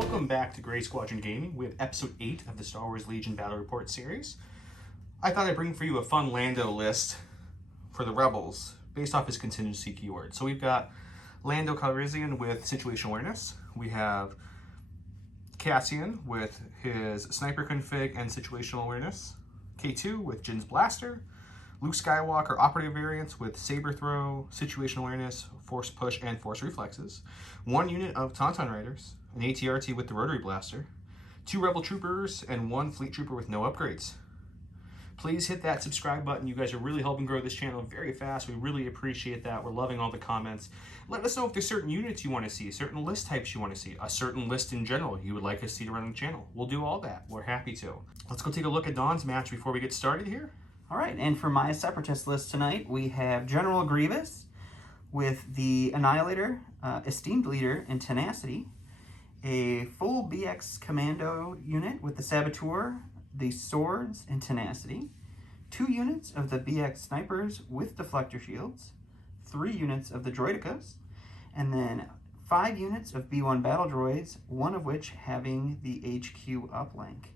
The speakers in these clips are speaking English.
Welcome back to Gray Squadron Gaming with Episode 8 of the Star Wars Legion Battle Report series. I thought I'd bring for you a fun Lando list for the Rebels based off his contingency keyword. So we've got Lando Calrissian with situational awareness. We have Cassian with his sniper config and situational awareness. K2 with Jin's blaster. Luke Skywalker operative variants with saber throw, situational awareness, force push, and force reflexes. 1 unit of Tauntaun Riders, an ATRT with the rotary blaster, 2 Rebel Troopers, and 1 Fleet Trooper with no upgrades. Please hit that subscribe button. You guys are really helping grow this channel very fast. We really appreciate that. We're loving all the comments. Let us know if there's certain units you want to see, certain list types you want to see, a certain list in general you would like us to see around the channel. We'll do all that. We're happy to. Let's go take a look at Dawn's match before we get started here. All right, and for my Separatist list tonight, we have General Grievous with the Annihilator, Esteemed Leader, and Tenacity, a full BX Commando unit with the Saboteur, the Swords, and Tenacity, 2 units of the BX Snipers with Deflector Shields, 3 units of the Droidicas, and then 5 units of B1 Battle Droids, 1 of which having the HQ uplink.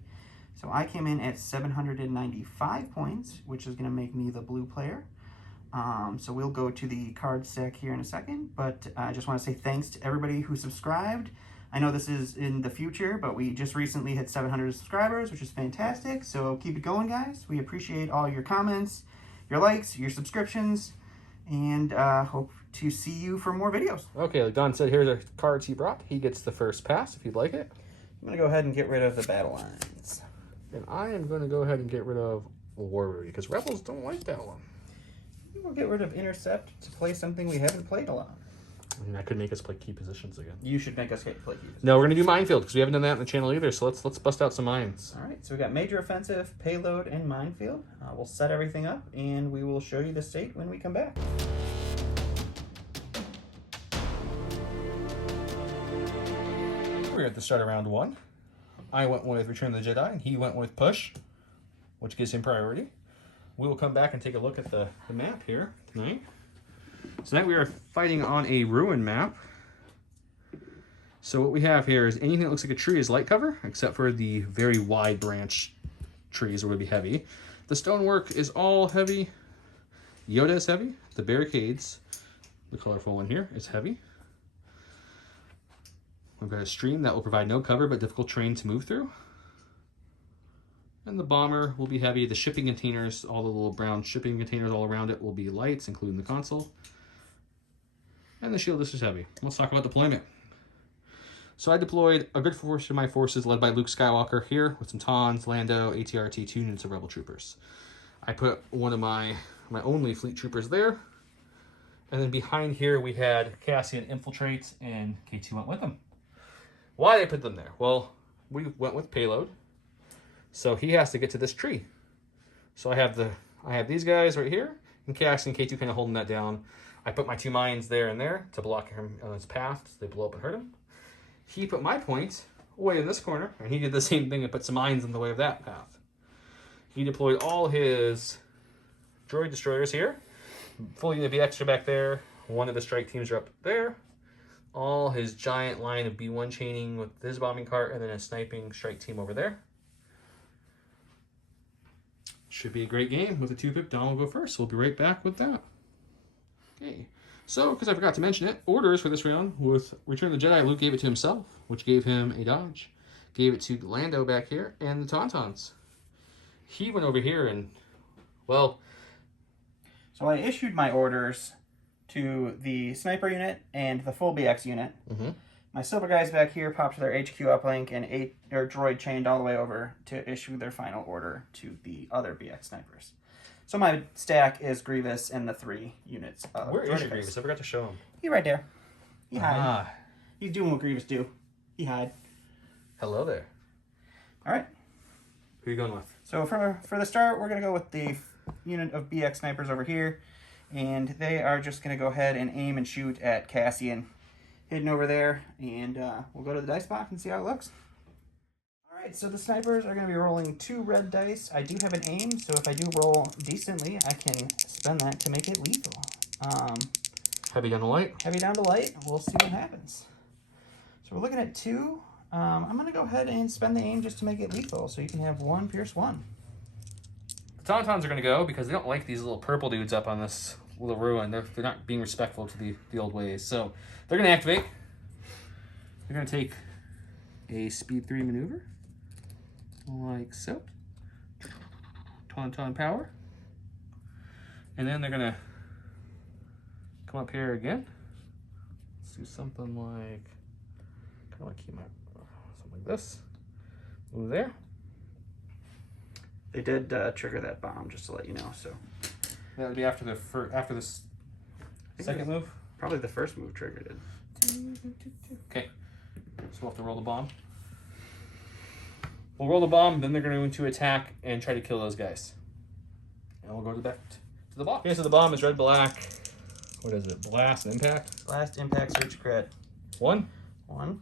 So I came in at 795 points, which is going to make me the blue player. So we'll go to the card stack here in a second, but I just want to say thanks to everybody who subscribed. I know this is in the future, but we just recently hit 700 subscribers, which is fantastic. So keep it going, guys. We appreciate all your comments, your likes, your subscriptions, and hope to see you for more videos. Okay, like Don said, here's our cards he brought. He gets the first pass if you'd like it. I'm going to go ahead and get rid of the battle lines. And I am going to go ahead and get rid of Warrior because Rebels don't like that one. We'll get rid of Intercept to play something we haven't played a lot. I mean, that could make us play key positions again. You should make us play key positions. No, we're going to do Minefield because we haven't done that in the channel either. So let's bust out some mines. All right, so we got Major Offensive, Payload, and Minefield. We'll set everything up, and we will show you the state when we come back. We're at the start of round 1. I went with Return of the Jedi, and he went with Push, which gives him priority. We will come back and take a look at the map here tonight. Tonight we are fighting on a ruin map. So what we have here is anything that looks like a tree is light cover, except for the very wide branch trees will be heavy. The stonework is all heavy. Yoda is heavy. The barricades, the colorful one here, is heavy. We've got a stream that will provide no cover but difficult terrain to move through. And the bomber will be heavy. The shipping containers, all the little brown shipping containers all around it will be lights, including the console. And the shield is heavy. Let's talk about deployment. So I deployed a good force of my forces led by Luke Skywalker here with some Tauns, Lando, ATRT, 2 units of Rebel Troopers. I put one of my only Fleet Troopers there. And then behind here we had Cassian infiltrate and K2 went with him. Why did I put them there? Well, we went with payload. So he has to get to this tree. So I have these guys right here, and Cassian and K2 kind of holding that down. I put my 2 mines there and there to block him on his path so they blow up and hurt him. He put my points way in this corner, and he did the same thing and put some mines in the way of that path. He deployed all his droid destroyers here. Full unit extra back there. One of the strike teams are up there. All his giant line of B1 chaining with his bombing cart, and then a sniping strike team over there. Should be a great game with a 2-pip. Don will go first. We'll be right back with that. Okay. So, because I forgot to mention it, orders for this round with Return of the Jedi, Luke gave it to himself, which gave him a dodge. Gave it to Lando back here and the Tauntauns. He went over here and, well... So I issued my orders to the sniper unit and the full BX unit. My silver guys back here popped their HQ uplink and droid chained all the way over to issue their final order to the other BX snipers. So my stack is Grievous and the 3 units of Where is Grievous? I forgot to show him. He's right there. He hide. He's doing what Grievous do. He hide. Hello there. All right. Who are you going with? So for the start, we're going to go with the unit of BX snipers over here. And they are just going to go ahead and aim and shoot at Cassian. Hidden over there. And we'll go to the dice box and see how it looks. Alright, so the snipers are going to be rolling 2 red dice. I do have an aim, so if I do roll decently, I can spend that to make it lethal. Heavy down to light. Heavy down to light. We'll see what happens. So we're looking at 2. I'm going to go ahead and spend the aim just to make it lethal, so you can have 1 pierce 1. The Tauntauns are going to go because they don't like these little purple dudes up on this little ruin. They're not being respectful to the old ways. So they're going to activate. They're going to take a speed 3 maneuver, like so. Tauntaun power. And then they're going to come up here again. Let's do something like, kind of like keep my, something like this. Move there. They did trigger that bomb, just to let you know. So that would be after this second move. Probably the first move triggered it. Okay, so we'll have to roll the bomb. We'll roll the bomb, then they're going to attack and try to kill those guys. And we'll go back to the box. Okay, so the bomb is red black. What is it? Blast and impact. Blast, impact, surge, crit. 1. 1.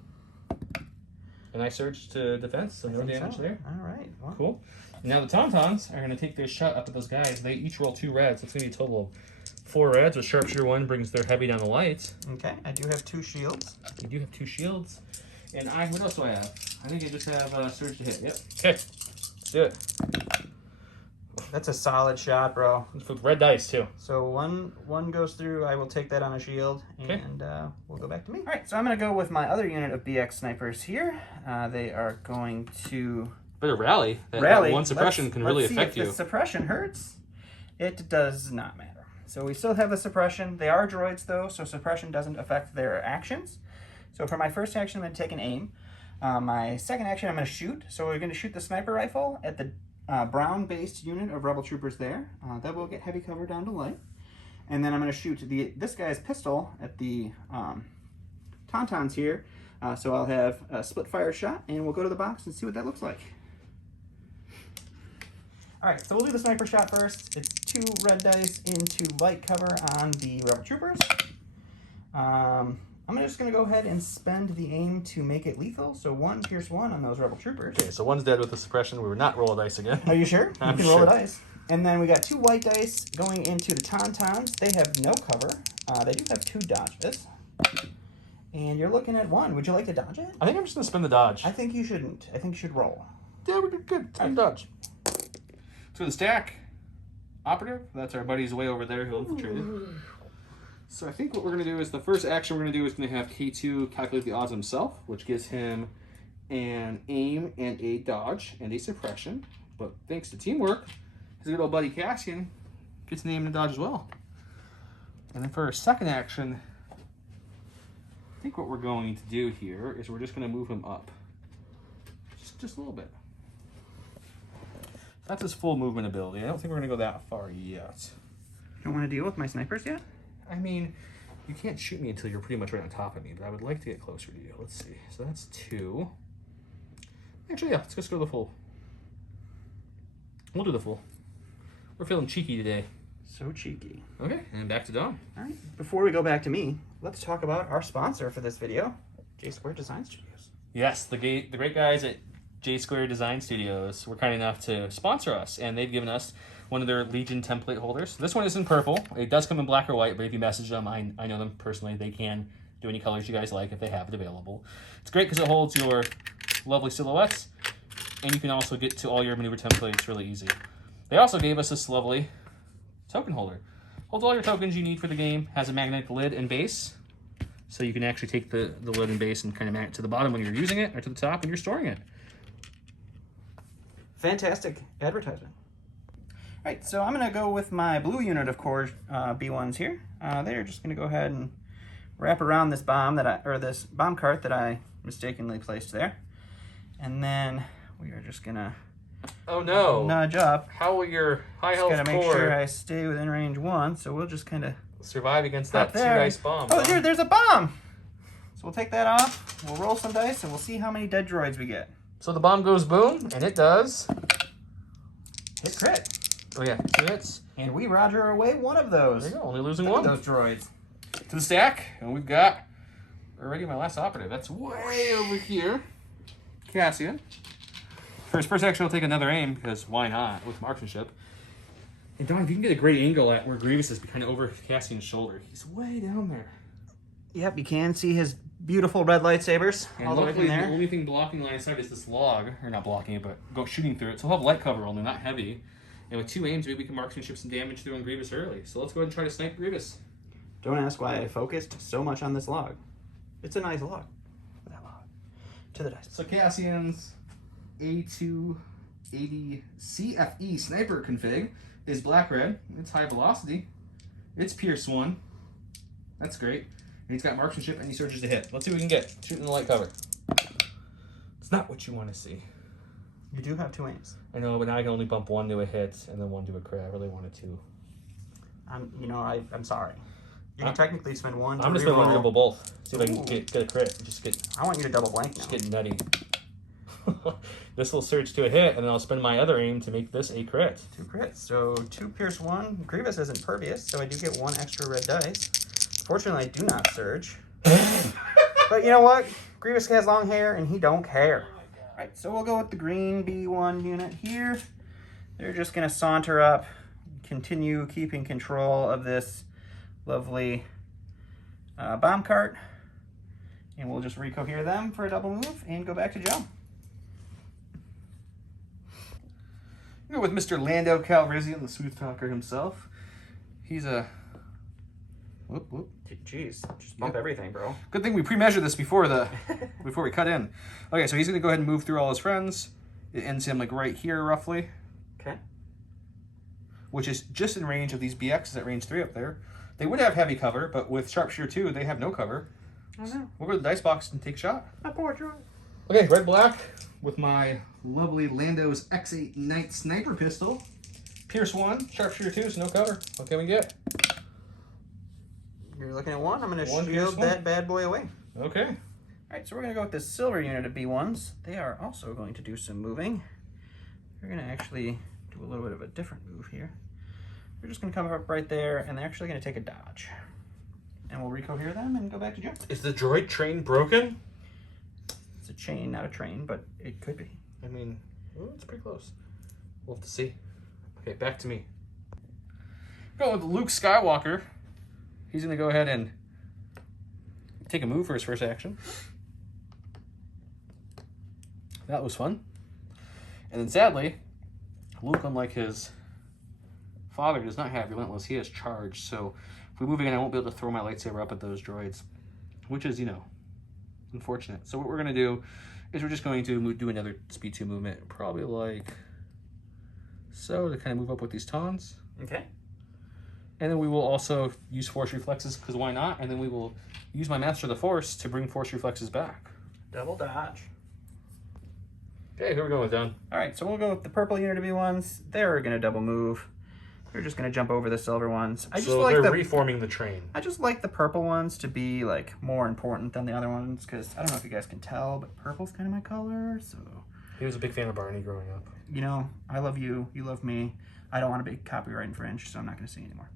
And I surge to defense, so no damage there. All right. Well. Cool. Now the Tauntauns are going to take their shot up at those guys. They each roll 2 reds. So it's going to be a total of 4 reds. With Sharpshooter 1 brings their heavy down the lights. Okay, I do have 2 shields. You do have 2 shields. And what else do I have? I think I just have surge to hit. Yep. Okay. Let's do it. That's a solid shot, bro. With red dice, too. So one goes through. I will take that on a shield, okay. And we'll go back to me. All right, so I'm going to go with my other unit of BX snipers here. They are going to... Better rally. That one suppression can really affect you. If the suppression hurts, it does not matter. So we still have the suppression. They are droids, though, so suppression doesn't affect their actions. So for my first action, I'm going to take an aim. My second action, I'm going to shoot. So we're going to shoot the sniper rifle at the brown-based unit of rebel troopers there. That will get heavy cover down to light. And then I'm going to shoot this guy's pistol at the Tauntauns here. So I'll have a split fire shot, and we'll go to the box and see what that looks like. All right, so we'll do the sniper shot first. It's 2 red dice into light cover on the rebel troopers. I'm just going to go ahead and spend the aim to make it lethal. So 1 pierce 1 on those rebel troopers. Okay, so 1's dead with the suppression. We would not roll a dice again. Are you sure? I'm you can sure. roll a dice. And then we got 2 white dice going into the Tauntauns. They have no cover. They do have 2 dodges. And you're looking at 1. Would you like to dodge it? I think I'm just going to spin the dodge. I think you shouldn't. I think you should roll. Yeah, we did good. Spin dodge. So the stack operative, that's our buddies way over there who infiltrated. So I think what we're going to do is the first action we're going to do is going to have K2 calculate the odds himself, which gives him an aim and a dodge and a suppression. But thanks to teamwork, his good old buddy Cassian gets an aim and a dodge as well. And then for our second action, I think what we're going to do here is we're just going to move him up. Just a little bit. That's his full movement ability. I don't think we're going to go that far yet. You don't want to deal with my snipers yet? I mean, you can't shoot me until you're pretty much right on top of me, but I would like to get closer to you. Let's see. So that's 2. Actually, yeah, let's just go to the full. We'll do the full. We're feeling cheeky today. So cheeky. Okay, and back to Dom. All right. Before we go back to me, let's talk about our sponsor for this video, J2 Design Studios. Yes, the great guys at J2 Design Studios were kind enough to sponsor us, and they've given us one of their Legion template holders. This one is in purple. It does come in black or white, but if you message them, I know them personally. They can do any colors you guys like if they have it available. It's great because it holds your lovely silhouettes, and you can also get to all your maneuver templates really easy. They also gave us this lovely token holder. Holds all your tokens you need for the game, has a magnetic lid and base, so you can actually take the lid and base and kind of mount it to the bottom when you're using it, or to the top when you're storing it. Fantastic advertisement. All right, so I'm going to go with my blue unit of core B1s here. They're just going to go ahead and wrap around this bomb this bomb cart that I mistakenly placed there, and then we are just going to nudge up. How will your high health core... make sure I stay within range 1, so we'll just kind of survive against that 2 dice bomb. Oh, there's a bomb! So we'll take that off, we'll roll some dice, and we'll see how many dead droids we get. So the bomb goes boom, and it does. Hit crit. Oh yeah, 2 hits. And we roger away 1 of those. There you go, only losing Look 1. at those droids. To the stack, and we've got already my last operative. That's way over here. Cassian. For his first action, I'll take another aim, because why not, with marksmanship. And Don, if you can get a great angle at where Grievous is kind of over Cassian's shoulder, he's way down there. Yep, you can see his beautiful red lightsabers And all the way luckily, from the there. only thing blocking line of sight is this log, or not blocking it, but shooting through it. So he'll have light cover only, not heavy. And with 2 aims, maybe we can marksmanship some damage through on Grievous early. So let's go ahead and try to snipe Grievous. Don't ask why I focused so much on this log. It's a nice log. That log. To the dice. So Cassian's A280 CFE sniper config is black-red. It's high velocity. It's Pierce 1. That's great. And he's got marksmanship and he surges to hit. Let's see what we can get. Shooting in the light cover. It's not what you want to see. You do have 2 aims. I know, but now I can only bump 1 to a hit and then 1 to a crit. I really wanted to. I'm sorry. You can technically spend 1 to I'm just going to double both. See if I can get a crit. I want you to double blank now. Just get nutty. This will surge to a hit, and then I'll spend my other aim to make this a crit. 2 crits. So 2 Pierce 1. Grievous isn't pervious, so I do get 1 extra red dice. Fortunately, I do not surge. But you know what? Grievous has long hair, and he don't care. Alright, so we'll go with the green B1 unit here. They're just going to saunter up, continue keeping control of this lovely bomb cart. And we'll just recohere them for a double move and go back to Joe. You know, with Mr. Lando Calrissian, the smooth talker himself, he's a... Whoop. Jeez, just bump everything, bro. Good thing we pre-measured this before we cut in. Okay, so he's going to go ahead and move through all his friends. It ends him like right here, roughly. Okay. Which is just in range of these BXs at range 3 up there. They would have heavy cover, but with Sharpshooter 2, they have no cover. Oh no. We'll go to the dice box and take a shot. My poor Droid. Okay, red-black with my lovely Lando's X8 Night Sniper Pistol. Pierce 1, Sharpshooter 2, so no cover. What can we get? You're looking at 1. I'm going to 1 shield Pierce 1. that bad boy away. Okay. Alright, so we're going to go with this silver unit of B1s. They are also going to do some moving. They're going to actually do a little bit of a different move here. They're just going to come up right there, and they're actually going to take a dodge. And we'll recohere them and go back to Joe. Is the droid train broken? It's a chain, not a train, but it could be. I mean, it's pretty close. We'll have to see. Okay, back to me. Going with Luke Skywalker. He's going to go ahead and take a move for his first action. That was fun. And then sadly, Luke, unlike his father, does not have Relentless. He has Charge. So if we move again, I won't be able to throw my lightsaber up at those droids, which is, unfortunate. So what we're going to do is we're just going to do another speed 2 movement, probably like so, to kind of move up with these tauns. Okay. And then we will also use Force Reflexes, because why not? And then we will use my Master of the Force to bring Force Reflexes back. Double dodge. Okay, here we go, done. Alright, so we'll go with the purple unit of B1s. They're going to double move. They're just going to jump over the silver ones. So they're reforming the train. I just like the purple ones to be like more important than the other ones, because I don't know if you guys can tell, but purple's kind of my color, so... He was a big fan of Barney growing up. I love you, you love me. I don't want to be copyright infringed, so I'm not going to sing anymore.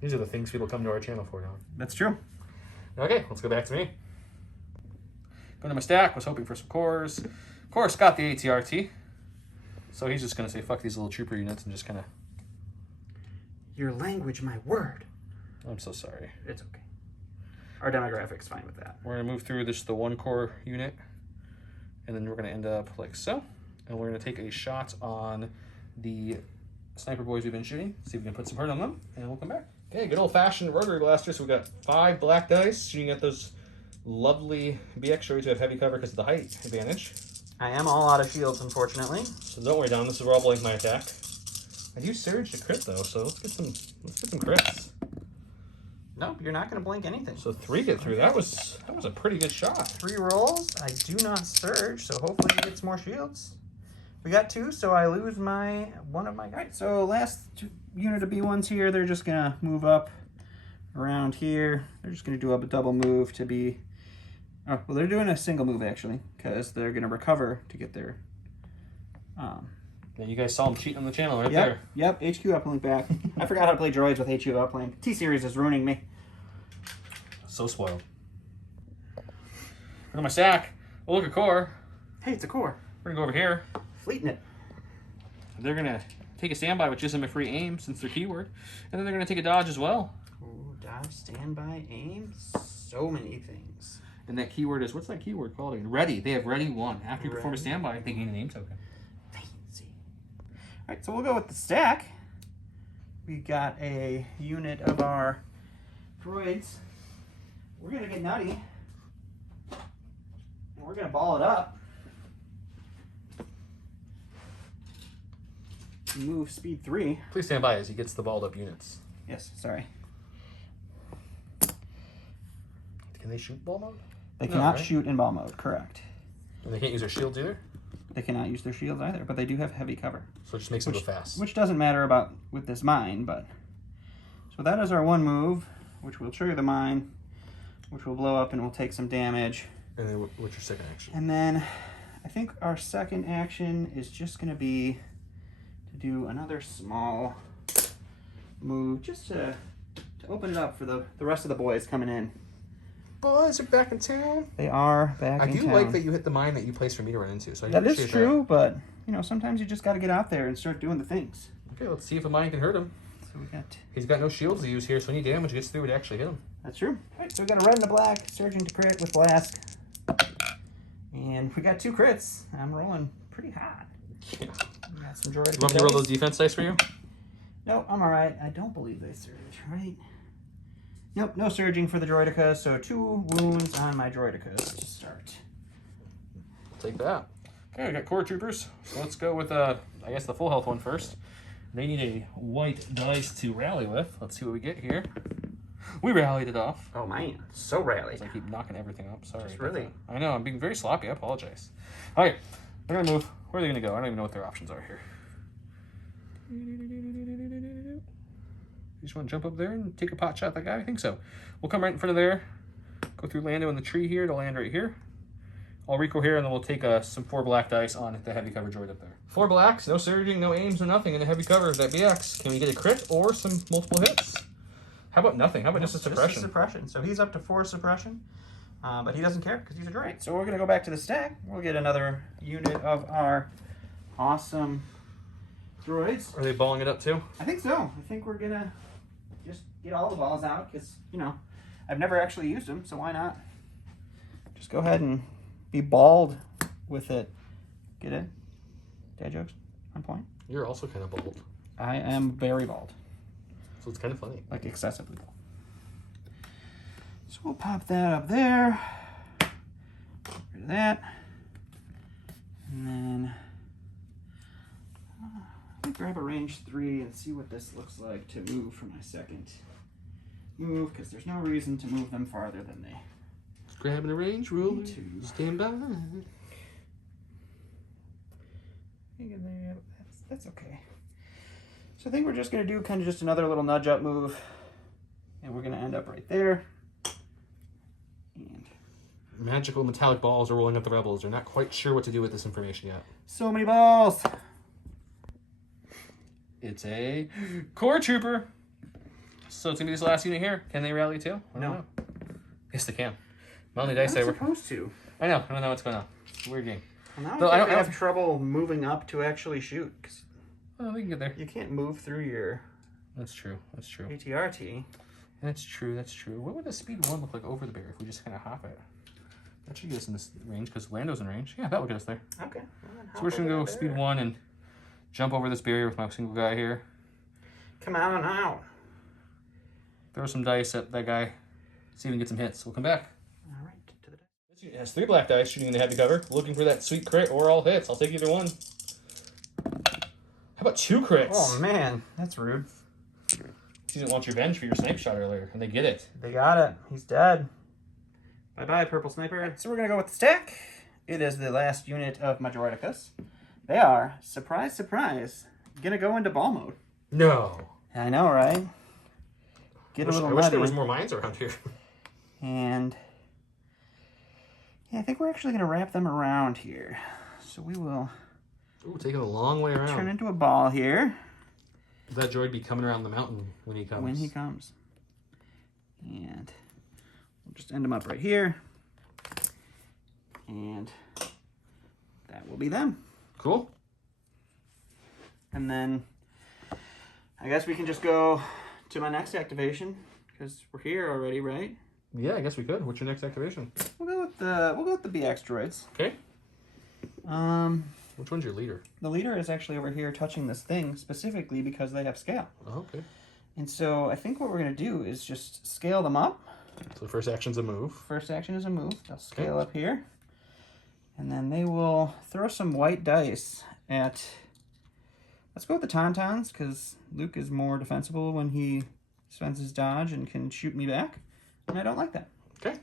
These are the things people come to our channel for now. That's true. Okay, let's go back to me. Go to my stack, was hoping for some cores. Of course, got the ATRT. So he's just going to say, fuck these little trooper units and just kind of... Your language, my word. I'm so sorry. It's okay. Our demographic's fine with that. We're going to move through the 1 core unit. And then we're going to end up like so. And we're going to take a shot on the sniper boys we've been shooting. See if we can put some hurt on them. And we'll come back. Okay, good old-fashioned rotary blaster. So we've got 5 black dice shooting at those lovely BX droids who have heavy cover because of the height advantage. I am all out of shields, unfortunately. So don't worry, Don. This is where I'll blank my attack. I do surge to crit though, so let's get some crits. Nope, you're not going to blink anything. So 3 get through. That was a pretty good shot. 3 rolls. I do not surge, so hopefully he gets more shields. We got 2, so I lose one of my guys. Right, so last unit of B1s here, they're just going to move up around here. They're just going to do a double move to be... Oh, well, they're doing a single move, actually, because they're going to recover to get their... Yeah, you guys saw them cheating on the channel right there. Yep, HQ uplink back. I forgot how to play droids with HQ uplink. T-Series is ruining me. So spoiled. Look at my stack. We'll look at core. Hey, it's a core. We're going to go over here. Fleeting it. They're going to take a standby, which isn't a free aim since they're keyword. And then they're going to take a dodge as well. Ooh, dodge, standby, aim, so many things. And that keyword is, what's that keyword called again? Ready. They have ready 1. After you perform a standby, they gain an aim token. Fancy. All right, so we'll go with the stack. We got a unit of our droids. We're gonna get nutty. And we're gonna ball it up. Move speed 3. Please stand by as he gets the balled up units. Yes, sorry. Can they shoot ball mode? They cannot shoot in ball mode, correct. And they can't use their shields either? They cannot use their shields either, but they do have heavy cover. So it just makes them go fast. Which doesn't matter about with this mine, but... So that is our one move, which will trigger the mine, which will blow up and will take some damage. And then what's your second action? And then I think our second action is just going to be to do another small move, just to open it up for the rest of the boys coming in. Boys are back in town. They are back in town. I do like that you hit the mine that you placed for me to run into. So that is true, but you know, sometimes you just got to get out there and start doing the things. Okay, let's see if a mine can hurt him. So we got. He's got no shields to use here, so any damage gets through would actually hit him. That's true. All right, so we got a red and a black, surging to crit with blast, and we got 2 crits. I'm rolling pretty hot. Yeah. We got some droids. You want me to roll those defense dice for you? No, I'm all right. I don't believe they surge, right? Nope, no surging for the droidicas, so 2 wounds on my droidicas to start. Take that. Okay, we got core troopers. So let's go with, I guess, the full health one first. They need a white dice to rally with. Let's see what we get here. We rallied it off. Oh man, so rallied. I keep knocking everything up. Sorry. Just really? I know, I'm being very sloppy. I apologize. Okay, they're going to move. Where are they going to go? I don't even know what their options are here. You just want to jump up there and take a pot shot at that guy? I think so. We'll come right in front of there. Go through Lando in the tree here to land right here. I'll Rico here, and then we'll take some 4 black dice on the heavy cover droid up there. 4 blacks, no surging, no aims, no nothing in the heavy cover of that BX. Can we get a crit or some multiple hits? How about nothing? How about just a suppression? Just a suppression. So he's up to 4 suppression, but he doesn't care because he's a droid. So we're going to go back to the stack. We'll get another unit of our awesome droids. Are they balling it up too? I think so. I think we're going to just get all the balls out because, you know, I've never actually used them, so why not? Just go ahead and be bald with it. Get it? Dad jokes on point? You're also kind of bald. I am very bald. So it's kind of funny. Like excessively bald. So we'll pop that up there. Get rid of that. And then let me grab a range 3 and see what this looks like to move for my second move, because there's no reason to move them farther than they. Grabbing a range ruler. Stand by. That's okay. So I think we're just going to do kind of just another little nudge up move. And we're going to end up right there. And magical metallic balls are rolling up the rebels. They're not quite sure what to do with this information yet. So many balls. It's a core trooper. So it's going to be this last unit here. Can they rally too? I don't know. Yes, they can. My only dice say we're supposed to. I know. I don't know what's going on. It's a weird game. Well, now I don't have trouble moving up to actually shoot. Cause oh, we can get there. You can't move through your. That's true. That's true. ATRT. That's true. That's true. What would the speed 1 look like over the barrier if we just kind of hop it? That should get us in this range because Lando's in range. Yeah, that will get us there. Okay. So we're just going to go speed 1 and jump over this barrier with my single guy here. Come on out. Throw some dice at that guy. See if we can get some hits. We'll come back. All right. To the This unit has 3 black dice shooting in the heavy cover. Looking for that sweet crit or all hits. I'll take either one. How about 2 crits? Oh, man. That's rude. You didn't want revenge for your snipe shot earlier, and they get it. They got it. He's dead. Bye-bye, purple sniper. So we're going to go with the stack. It is the last unit of my droidicas. They are, surprise, surprise, going to go into ball mode. No. I know, right? Get a little I wish there was more mines around here. And yeah, I think we're actually going to wrap them around here. So we will take it a long way around. Turn into a ball here. Will that droid be coming around the mountain when he comes? When he comes. And we'll just end them up right here. And that will be them. Cool. And then I guess we can just go to my next activation, because we're here already, right? Yeah, I guess we could. What's your next activation? We'll go with the BX droids. Okay. Which one's your leader? The leader is actually over here touching this thing specifically because they have scale. Oh, okay. And so I think what we're going to do is just scale them up. So the first action's a move. First action is a move. They'll scale up here. And then they will throw some white dice at... Let's go with the Tauntauns, because Luke is more defensible when he spends his dodge and can shoot me back. And I don't like that. Okay.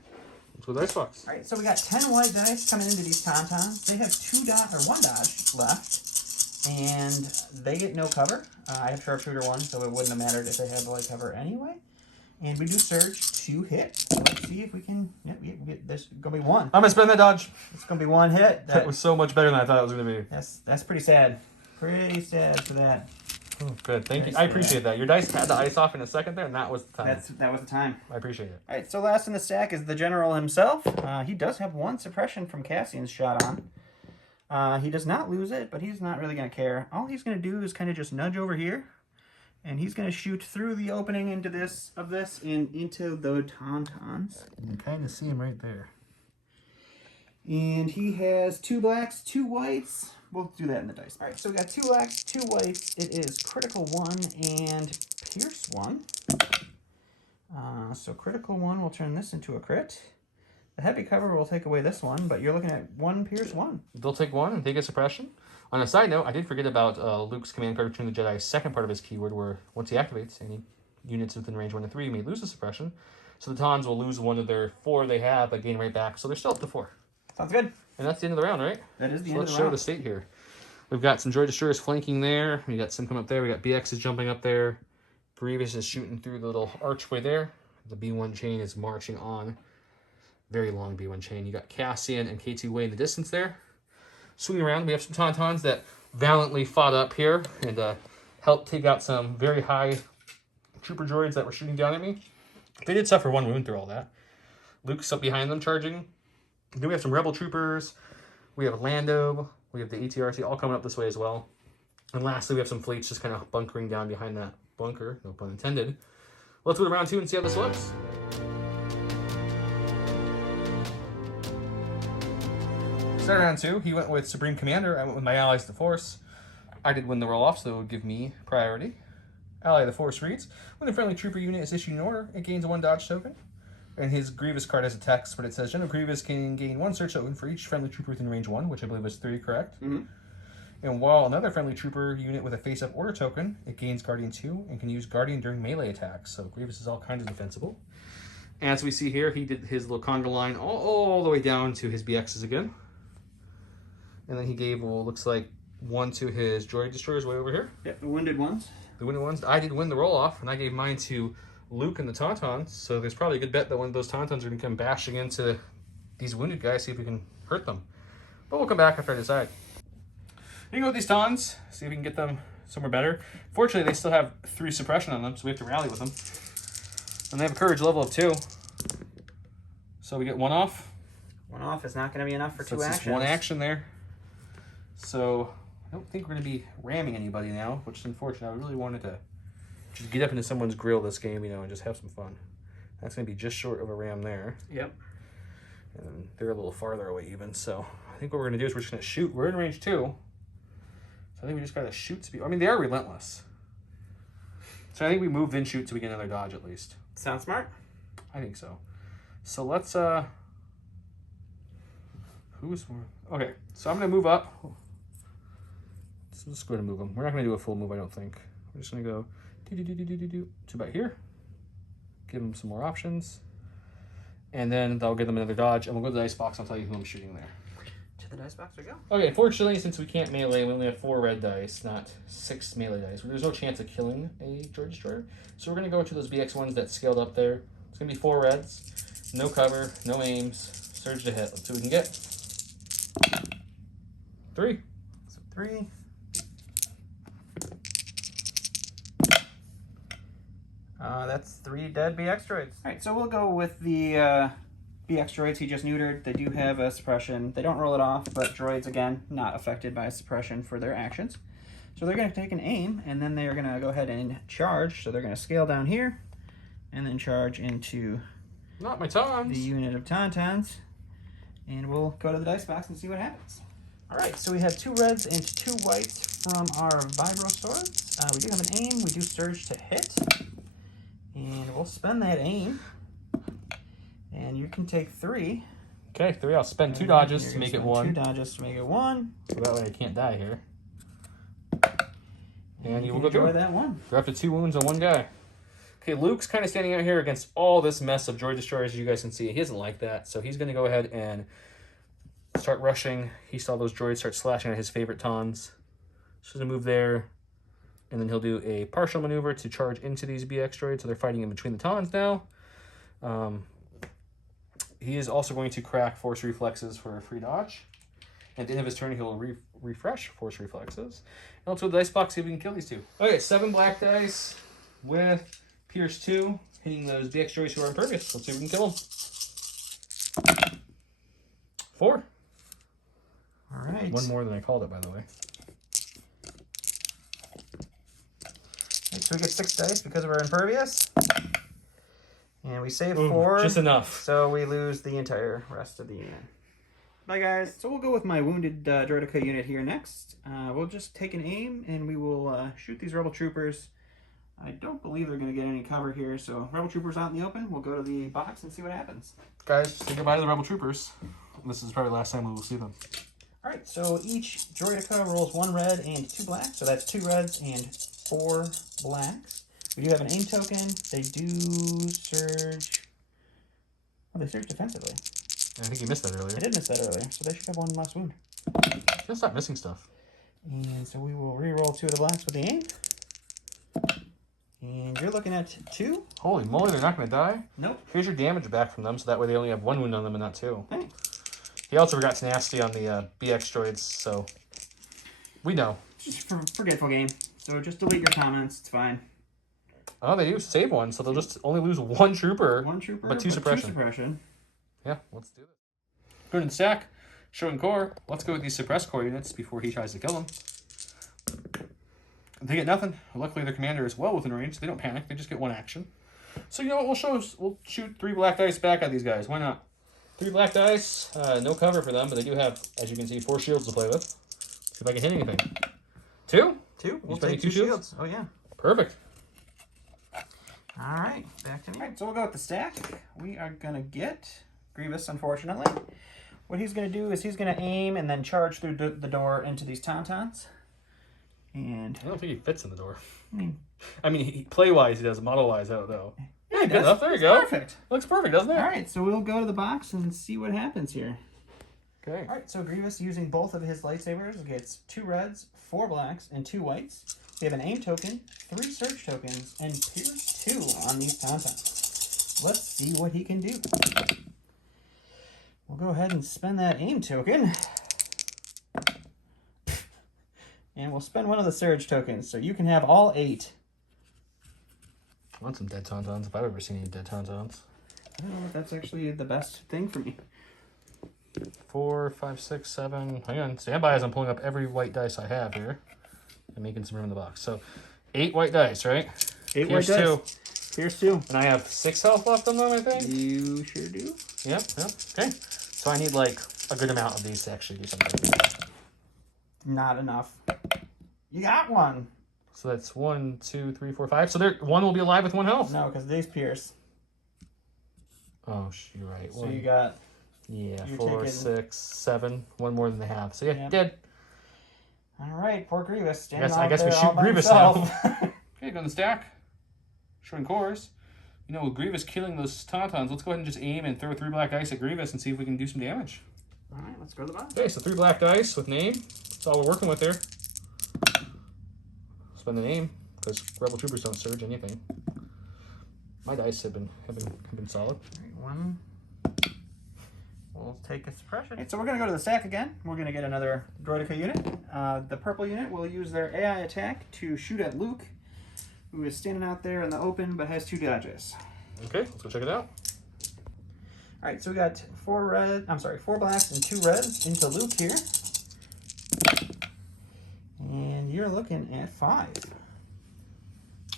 Let's go dice box. All right, so we got 10 white dice coming into these Tauntauns. They have 1 dodge left. And they get no cover. I have Sharpshooter 1, so it wouldn't have mattered if they had the light cover anyway. And we do Surge to hit. Let's see if we can... Yeah, there's going to be 1. I'm going to spend that dodge. It's going to be 1 hit. That was so much better than I thought it was going to be. That's pretty sad. Pretty sad for that. Oh, good. Thank you. I appreciate that. Your dice had the ice off in a second there, and that was the time. That was the time. I appreciate it. All right, so last in the stack is the General himself. He does have 1 suppression from Cassian's shot on. He does not lose it, but he's not really going to care. All he's going to do is kind of just nudge over here, and he's going to shoot through the opening into this and into the Tauntauns. You can kind of see him right there. And he has 2 blacks, 2 whites. We'll do that in the dice. All right, so we got 2 blacks, 2 whites. It is critical 1 and pierce 1. So critical 1 will turn this into a crit. The heavy cover will take away this one, but you're looking at 1 pierce 1. They'll take 1 and take a suppression. On a side note, I did forget about Luke's command card Return of the Jedi's second part of his keyword, where once he activates, any units within range 1 to 3 may lose a suppression. So the Tauns will lose 1 of their 4 they have, but gain right back. So they're still up to 4. Sounds good. And that's the end of the round, right? That is the So end of the round. let's show the state here. We've got some Droid Destroyers flanking there. We got some coming up there. We got BXs jumping up there. Grievous is shooting through the little archway there. The B1 chain is marching on. Very long B1 chain. You got Cassian and K2 way in the distance there. Swinging around, we have some Tauntauns that valiantly fought up here and helped take out some very high trooper droids that were shooting down at me. They did suffer 1 wound through all that. Luke's up behind them charging. Then we have some Rebel troopers. We have Lando. We have the ATRC all coming up this way as well. And lastly, we have some fleets just kind of bunkering down behind that bunker. No pun intended. Let's go to round 2 and see how this looks. Start round 2. He went with Supreme Commander. I went with my allies, the Force. I did win the roll-off, so it would give me priority. Ally of the Force reads, when a friendly trooper unit is issued an order, it gains 1 dodge token. And his Grievous card has a text, but it says General Grievous can gain 1 search token for each friendly trooper within range 1, which I believe is 3, correct? Mm-hmm. And while another friendly trooper unit with a face-up order token, it gains Guardian 2 and can use Guardian during melee attacks. So Grievous is all kinds of defensible. As we see here, he did his little conga line all the way down to his BXs again. And then he gave, well, looks like 1 to his Droid Destroyers way over here. Yep, the wounded ones. The wounded ones. I did win the roll-off, and I gave mine to Luke and the Tauntauns, so there's probably a good bet that one of those Tauntauns are going to come bashing into these wounded guys, see if we can hurt them. But we'll come back after I decide. You can go with these Tauns, see if we can get them somewhere better. Fortunately, they still have 3 suppression on them, so we have to rally with them. And they have a courage level of 2. So we get 1 off. 1 off is not going to be enough for 2 actions. Just 1 action there. So I don't think we're going to be ramming anybody now, which is unfortunate. I really wanted to just get up into someone's grill this game, you know, and just have some fun. That's going to be just short of a ram there. Yep. And they're a little farther away even, so I think what we're going to do is we're just going to shoot. We're in range 2. So I think we just got to shoot speed. I mean, they are relentless. So I think we move, then shoot, so we get another dodge at least. Sounds smart. I think so. So let's, who's more? Okay, so I'm going to move up. So let's go ahead and move them. We're not going to do a full move, I don't think. We're just going to go to about here. Give them some more options. And then that'll give them another dodge. And we'll go to the dice box. I'll tell you who I'm shooting there. To the dice box we go. Okay, fortunately, since we can't melee, we only have 4 red dice, not 6 melee dice. There's no chance of killing a Droid Destroyer. So we're going to go to those BX ones that scaled up there. It's going to be 4 reds. No cover, no aims. Surge to hit. Let's see what we can get. 3. So 3. That's 3 dead BX droids. All right, so we'll go with the BX droids he just neutered. They do have a suppression. They don't roll it off, but droids, again, not affected by suppression for their actions. So they're going to take an aim, and then they're going to go ahead and charge. So they're going to scale down here, and then charge into Not my Tauntauns. the unit of Tauntauns. And we'll go to the dice box and see what happens. All right, so we have 2 reds and 2 whites from our Vibro Swords. We do have an aim. We do surge to hit. And we'll spend that aim. And you can take 3. Okay, 3. I'll spend 2 dodges to make it 1. 2 dodges to make it 1. So that way I can't die here. And you will go enjoy through that 1. You're up to 2 wounds on 1 guy. Okay, Luke's kind of standing out here against all this mess of droid destroyers, as you guys can see. He doesn't like that, so he's going to go ahead and start rushing. He saw those droids start slashing at his favorite Tons. So he's going to move there, and then he'll do a partial maneuver to charge into these BX droids, so they're fighting in between the Tons now. He is also going to crack Force Reflexes for a free dodge. At the end of his turn, he'll refresh Force Reflexes. And let's go to the dice box, see if we can kill these 2. Okay, 7 black dice with Pierce 2, hitting those BX droids who are impervious. Let's see if we can kill them. 4. All right. 1 more than I called it, by the way. Right, so we get 6 dice because we're impervious. And we save Ooh, 4. just enough. So we lose the entire rest of the unit. Bye, guys. So we'll go with my wounded droidica unit here next. We'll just take an aim, and we will shoot these rebel troopers. I don't believe they're going to get any cover here, so rebel troopers out in the open. We'll go to the box and see what happens. Guys, say goodbye to the rebel troopers. This is probably the last time we will see them. All right, so each droidica rolls 1 red and 2 black, so that's 2 reds and 4 blacks. We do have an aim token. They do surge. Oh, they surge defensively. I think you missed that earlier. I did miss that earlier, so they should have 1 less wound. Just stop missing stuff. And so we will re-roll 2 of the blacks with the aim. And you're looking at 2. Holy moly, they're not going to die? Nope. Here's your damage back from them, so that way they only have 1 wound on them and not 2. Thanks. He also forgot tenacity on the BX droids, so we know. Just a forgetful game. So just delete your comments. It's fine. Oh, they do save 1, so they'll just only lose 1 trooper. 1 trooper, but 2 suppression. 2 suppression. Yeah, let's do this. Go to the stack, showing core. Let's go with these suppressed core units before he tries to kill them. They get nothing. Luckily, their commander is well within range, so they don't panic. They just get 1 action. So you know what? We'll shoot 3 black dice back at these guys. Why not? 3 black dice. No cover for them, but they do have, as you can see, 4 shields to play with. See if I can hit anything. 2? 2. We'll take take 2 shields. Oh yeah. Perfect. All right, back to me. All right, so we'll go with the stack. We are gonna get Grievous, unfortunately. What he's gonna do is he's gonna aim and then charge through the door into these Tauntauns. And I don't think he fits in the door. I mean, he play-wise, he does. Model-wise, though. Yeah, good enough. There you go. Perfect. Looks perfect, doesn't it? All right, so we'll go to the box and see what happens here. Okay. All right, so Grievous, using both of his lightsabers, gets 2 reds, 4 blacks, and 2 whites. We have an aim token, 3 surge tokens, and Pierce 2 on these Tauntauns. Let's see what he can do. We'll go ahead and spend that aim token. And we'll spend 1 of the surge tokens, so you can have all 8. I want some dead Tauntauns, if I've ever seen any dead Tauntauns. I don't know if that's actually the best thing for me. 4, 5, 6, 7. Hang on. Stand by as I'm pulling up every white dice I have here and making some room in the box. So 8 white dice, right? 8 Pierce white dice. 2. Pierce 2. And I have 6 health left on them, I think? You sure do. Yep. Okay. So I need like a good amount of these to actually do something. Not enough. You got 1. So that's 1, 2, 3, 4, 5. So 1 will be alive with 1 health. No, because these pierce. Oh, you're right. So you got... Yeah, You're 4, taking... 6, 7. 1 more than they have. So yeah, Yep. dead. All right, poor Grievous. I guess we shoot Grievous now. Okay, go in the stack. Showing cores. You know, with Grievous killing those Tauntauns, let's go ahead and just aim and throw 3 black dice at Grievous and see if we can do some damage. All right, let's go to the box. Okay, so 3 black dice with name. That's all we're working with there. Spend the name, because Rebel Troopers don't surge anything. My dice have been solid. All right, 1. We'll take a suppression. Right, so we're going to go to the stack again. We're going to get another droidica unit. The purple unit will use their AI attack to shoot at Luke, who is standing out there in the open but has 2 dodges. Okay, let's go check it out. All right, so we got 4 blacks and 2 reds into Luke here. And you're looking at 5.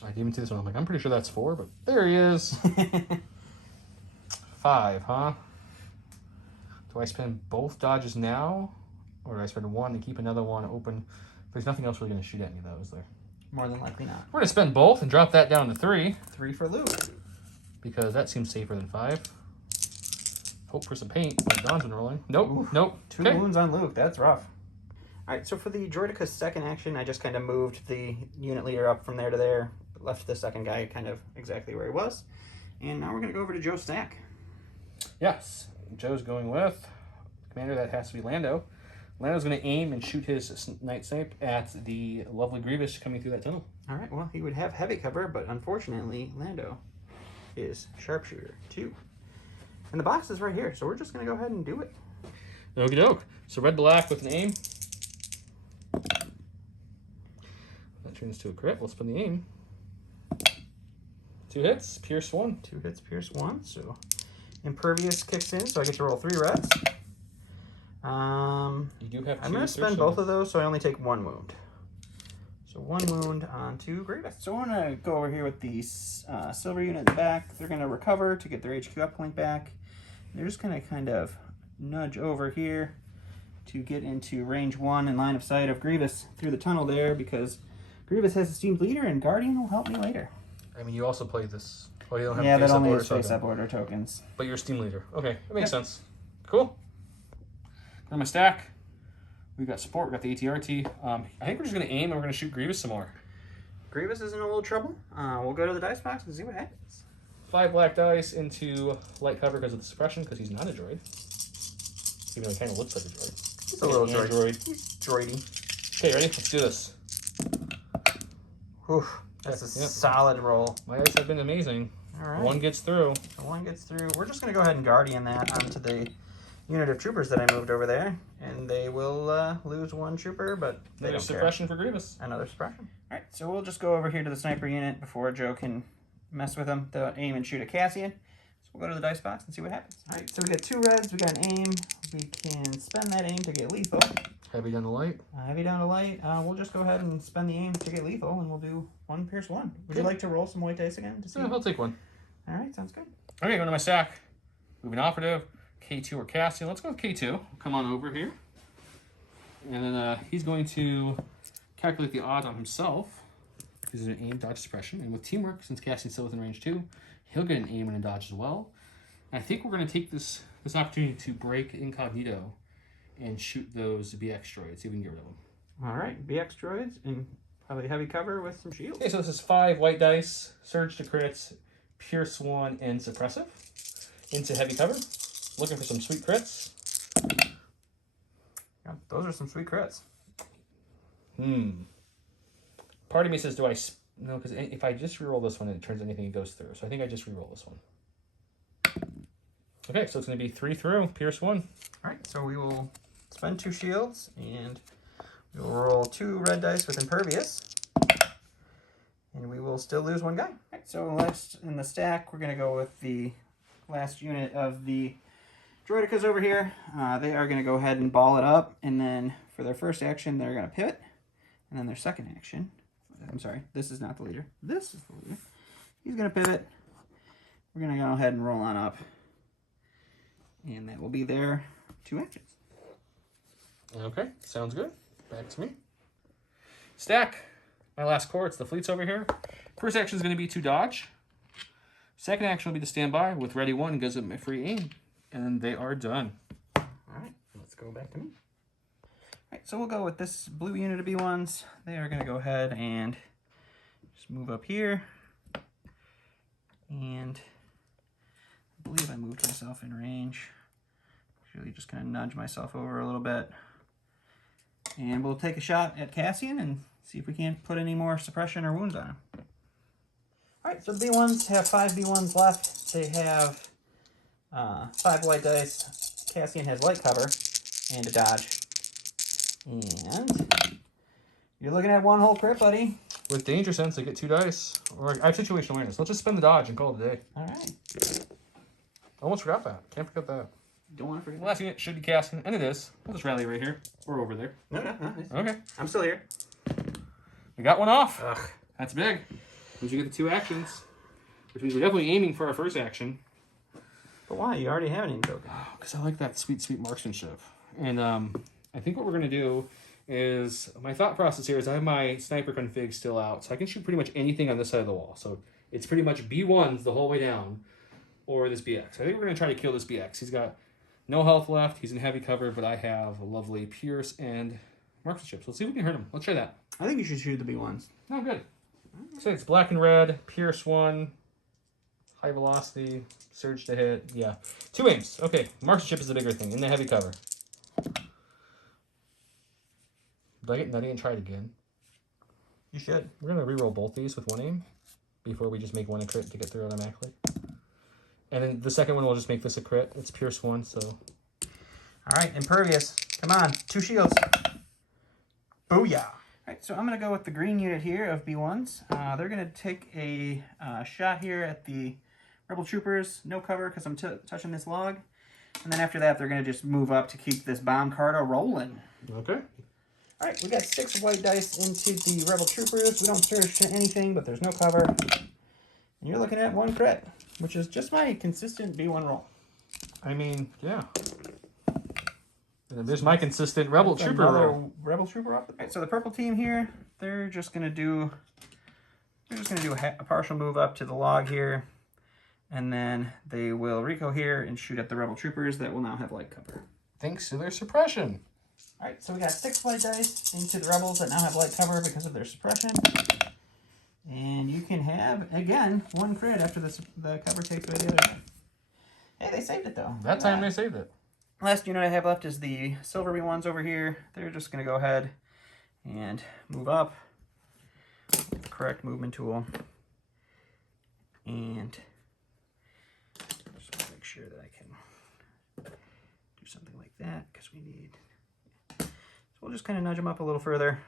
I didn't even see this one. I'm like, I'm pretty sure that's 4, but there he is. 5, huh? Do I spend both dodges now? Or do I spend 1 and keep another one open? There's nothing else really going to shoot at me, though, is there? More than likely not. We're going to spend both and drop that down to 3. 3 for Luke. Because that seems safer than 5. Hope for some paint. Like Don's been rolling. Nope. Oof. Nope. 2 wounds on Luke. That's rough. All right, so for the Droidica's second action, I just kind of moved the unit leader up from there to there. Left the second guy kind of exactly where he was. And now we're going to go over to Joe's stack. Yes. Joe's going with commander. That has to be Lando. Lando's going to aim and shoot his night snipe at the lovely Grievous coming through that tunnel. All right, well, he would have heavy cover, but unfortunately, Lando is sharpshooter 2. And the box is right here, so we're just going to go ahead and do it. Okie doke. So red-black with an aim. That turns to a crit. We'll spin the aim. 2 hits, pierce 1. 2 hits, pierce 1. So impervious kicks in, so I get to roll 3 reds. You do have 2. I'm going to spend both of those, so I only take 1 wound. So 1 wound onto Grievous. So I'm going to go over here with the silver unit in the back. They're going to recover to get their HQ uplink back. They're just going to kind of nudge over here to get into range 1 and line of sight of Grievous through the tunnel there, because Grievous has Esteemed Leader and Guardian will help me later. I mean, you also play this. Oh, you don't have that only order is face-up order tokens. But you're Steam Leader. Okay, that makes sense. Cool. Go to my stack. We've got support. We've got the ATRT. I think we're just going to aim and we're going to shoot Grievous some more. Grievous is in a little trouble. We'll go to the dice box and see what happens. 5 black dice into light cover because of the suppression, because he's not a droid. Even though he kind of looks like a droid. He's a little droid. He's droidy. Okay, ready? Let's do this. Whew, that's a solid roll. My dice have been amazing. All right. 1 gets through. 1 gets through. We're just going to go ahead and Guardian that onto the unit of troopers that I moved over there. And they will lose 1 trooper, but they Another don't suppression care. for Grievous. Another suppression. All right, so we'll just go over here to the sniper unit before Joe can mess with them. They'll aim and shoot at Cassian. So we'll go to the dice box and see what happens. All right, so we got 2 reds. We got an aim. We can spend that aim to get lethal. Heavy down the light. Heavy down to light. We'll just go ahead and spend the aim to get lethal, and we'll do 1 pierce 1. Would you like to roll some white dice again to see? Yeah, I'll take 1. All right, sounds good. Okay, going to my stack. Moving operative. K2 or Cassian. Let's go with K2. Come on over here. And then he's going to calculate the odds on himself. This is an aim, dodge, suppression. And with teamwork, since Cassian's still within range 2, he'll get an aim and a dodge as well. And I think we're going to take this opportunity to break incognito and shoot those BX droids. See if we can get rid of them. All right, BX droids and probably heavy cover with some shields. Okay, so this is 5 white dice, surge to crits, pierce 1, and suppressive into heavy cover. Looking for some sweet crits. Yeah, those are some sweet crits. Part of me says, do I... No, because if I just reroll this one and it turns anything, it goes through. So I think I just reroll this one. Okay, so it's going to be 3 through, pierce 1. All right, so we will spend 2 shields, and we will roll 2 red dice with impervious. And we will still lose 1 guy. All right, so last in the stack, we're going to go with the last unit of the Droidicas over here. They are going to go ahead and ball it up, and then for their first action, they're going to pivot. And then their second action, I'm sorry, this is not the leader. This is the leader. He's going to pivot. We're going to go ahead and roll on up. And that will be their 2 actions. Okay, sounds good. Back to me. Stack. My last core, it's the fleets over here. First action is going to be to dodge. Second action will be to stand by with ready 1, gives them a free aim. And they are done. All right, let's go back to me. All right, so we'll go with this blue unit of B1s. They are going to go ahead and just move up here. And I believe I moved myself in range. Really just kind of nudge myself over a little bit. And we'll take a shot at Cassian and see if we can't put any more suppression or wounds on him. All right, so the B1s have 5 B1s left. They have 5 white dice. Cassian has light cover and a dodge. And you're looking at 1 whole crit, buddy. With danger sense, I get 2 dice. Or I have situational awareness. Let's just spend the dodge and call it a day. All right. Almost forgot that. Can't forget that. Don't want to forget. The last unit should be Cassian, and it is. We'll just rally right here. Or over there. No. Okay. I'm still here. We got 1 off. Ugh. That's big. means we get the 2 actions, which means we're definitely aiming for our first action. But why? You already have an aim token. Because I like that sweet, sweet marksmanship. And I think what we're going to do is, my thought process here is I have my sniper config still out, so I can shoot pretty much anything on this side of the wall. So it's pretty much B1s the whole way down, or this BX. I think we're going to try to kill this BX. He's got no health left. He's in heavy cover, but I have a lovely Pierce and marksmanship. So let's see if we can hurt him. Let's try that. I think you should shoot the B1s. Oh, good. So it's black and red, Pierce 1, high velocity, surge to hit. Yeah. 2 aims. Okay. Marksmanship is the bigger thing in the heavy cover. Did I get nutty and try it again? You should. We're going to reroll both these with 1 aim before we just make 1 a crit to get through automatically. And then the second one will just make this a crit. It's Pierce 1, so. All right, impervious. Come on, 2 shields. Booyah. All right, so I'm going to go with the green unit here of B1s. They're going to take a shot here at the Rebel Troopers. No cover because I'm touching this log. And then after that, they're going to just move up to keep this bomb cardo rolling. Okay. All right, we got 6 white dice into the Rebel Troopers. We don't surge to anything, but there's no cover. And you're looking at 1 crit, which is just my consistent B1 roll. I mean, yeah. And there's my consistent Rebel Trooper roll. Rebel Trooper off the. All right, so the purple team here, they're just gonna do a partial move up to the log here, and then they will Rico here and shoot at the Rebel Troopers that will now have light cover. Thanks to their suppression. All right, so we got 6 white dice into the Rebels that now have light cover because of their suppression. And you can have, again, 1 crit after the cover takes away the other guy. Hey, they saved it, though. That time they saved it. Last unit I have left is the silver ones over here. They're just going to go ahead and move up. Correct movement tool. And just make sure that I can do something like that because we need... So we'll just kind of nudge them up a little further.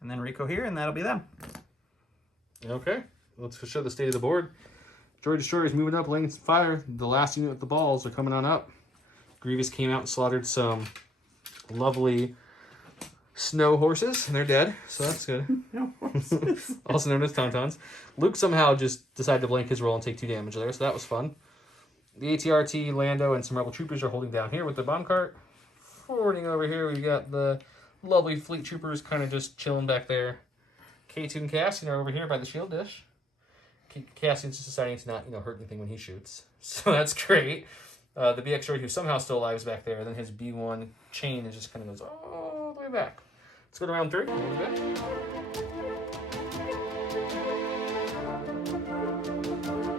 And then Rico here, and that'll be them. Okay, let's show the state of the board. Droid Destroyer is moving up, laying fire. The last unit with the balls are coming on up. Grievous came out and slaughtered some lovely snow horses, and they're dead, so that's good. No horses. Also known as Tauntauns. Luke somehow just decided to blank his roll and take 2 damage there, so that was fun. The ATRT, Lando, and some Rebel Troopers are holding down here with the bomb cart. Forwarding over here, we've got the lovely Fleet Troopers kind of just chilling back there. K2 and Cassian are over here by the shield dish. Cassian's just deciding to not, hurt anything when he shoots. So that's great. The BX Droid, who somehow still alive, is back there. And then his B1 chain is just kind of goes all the way back. Let's go to round 3.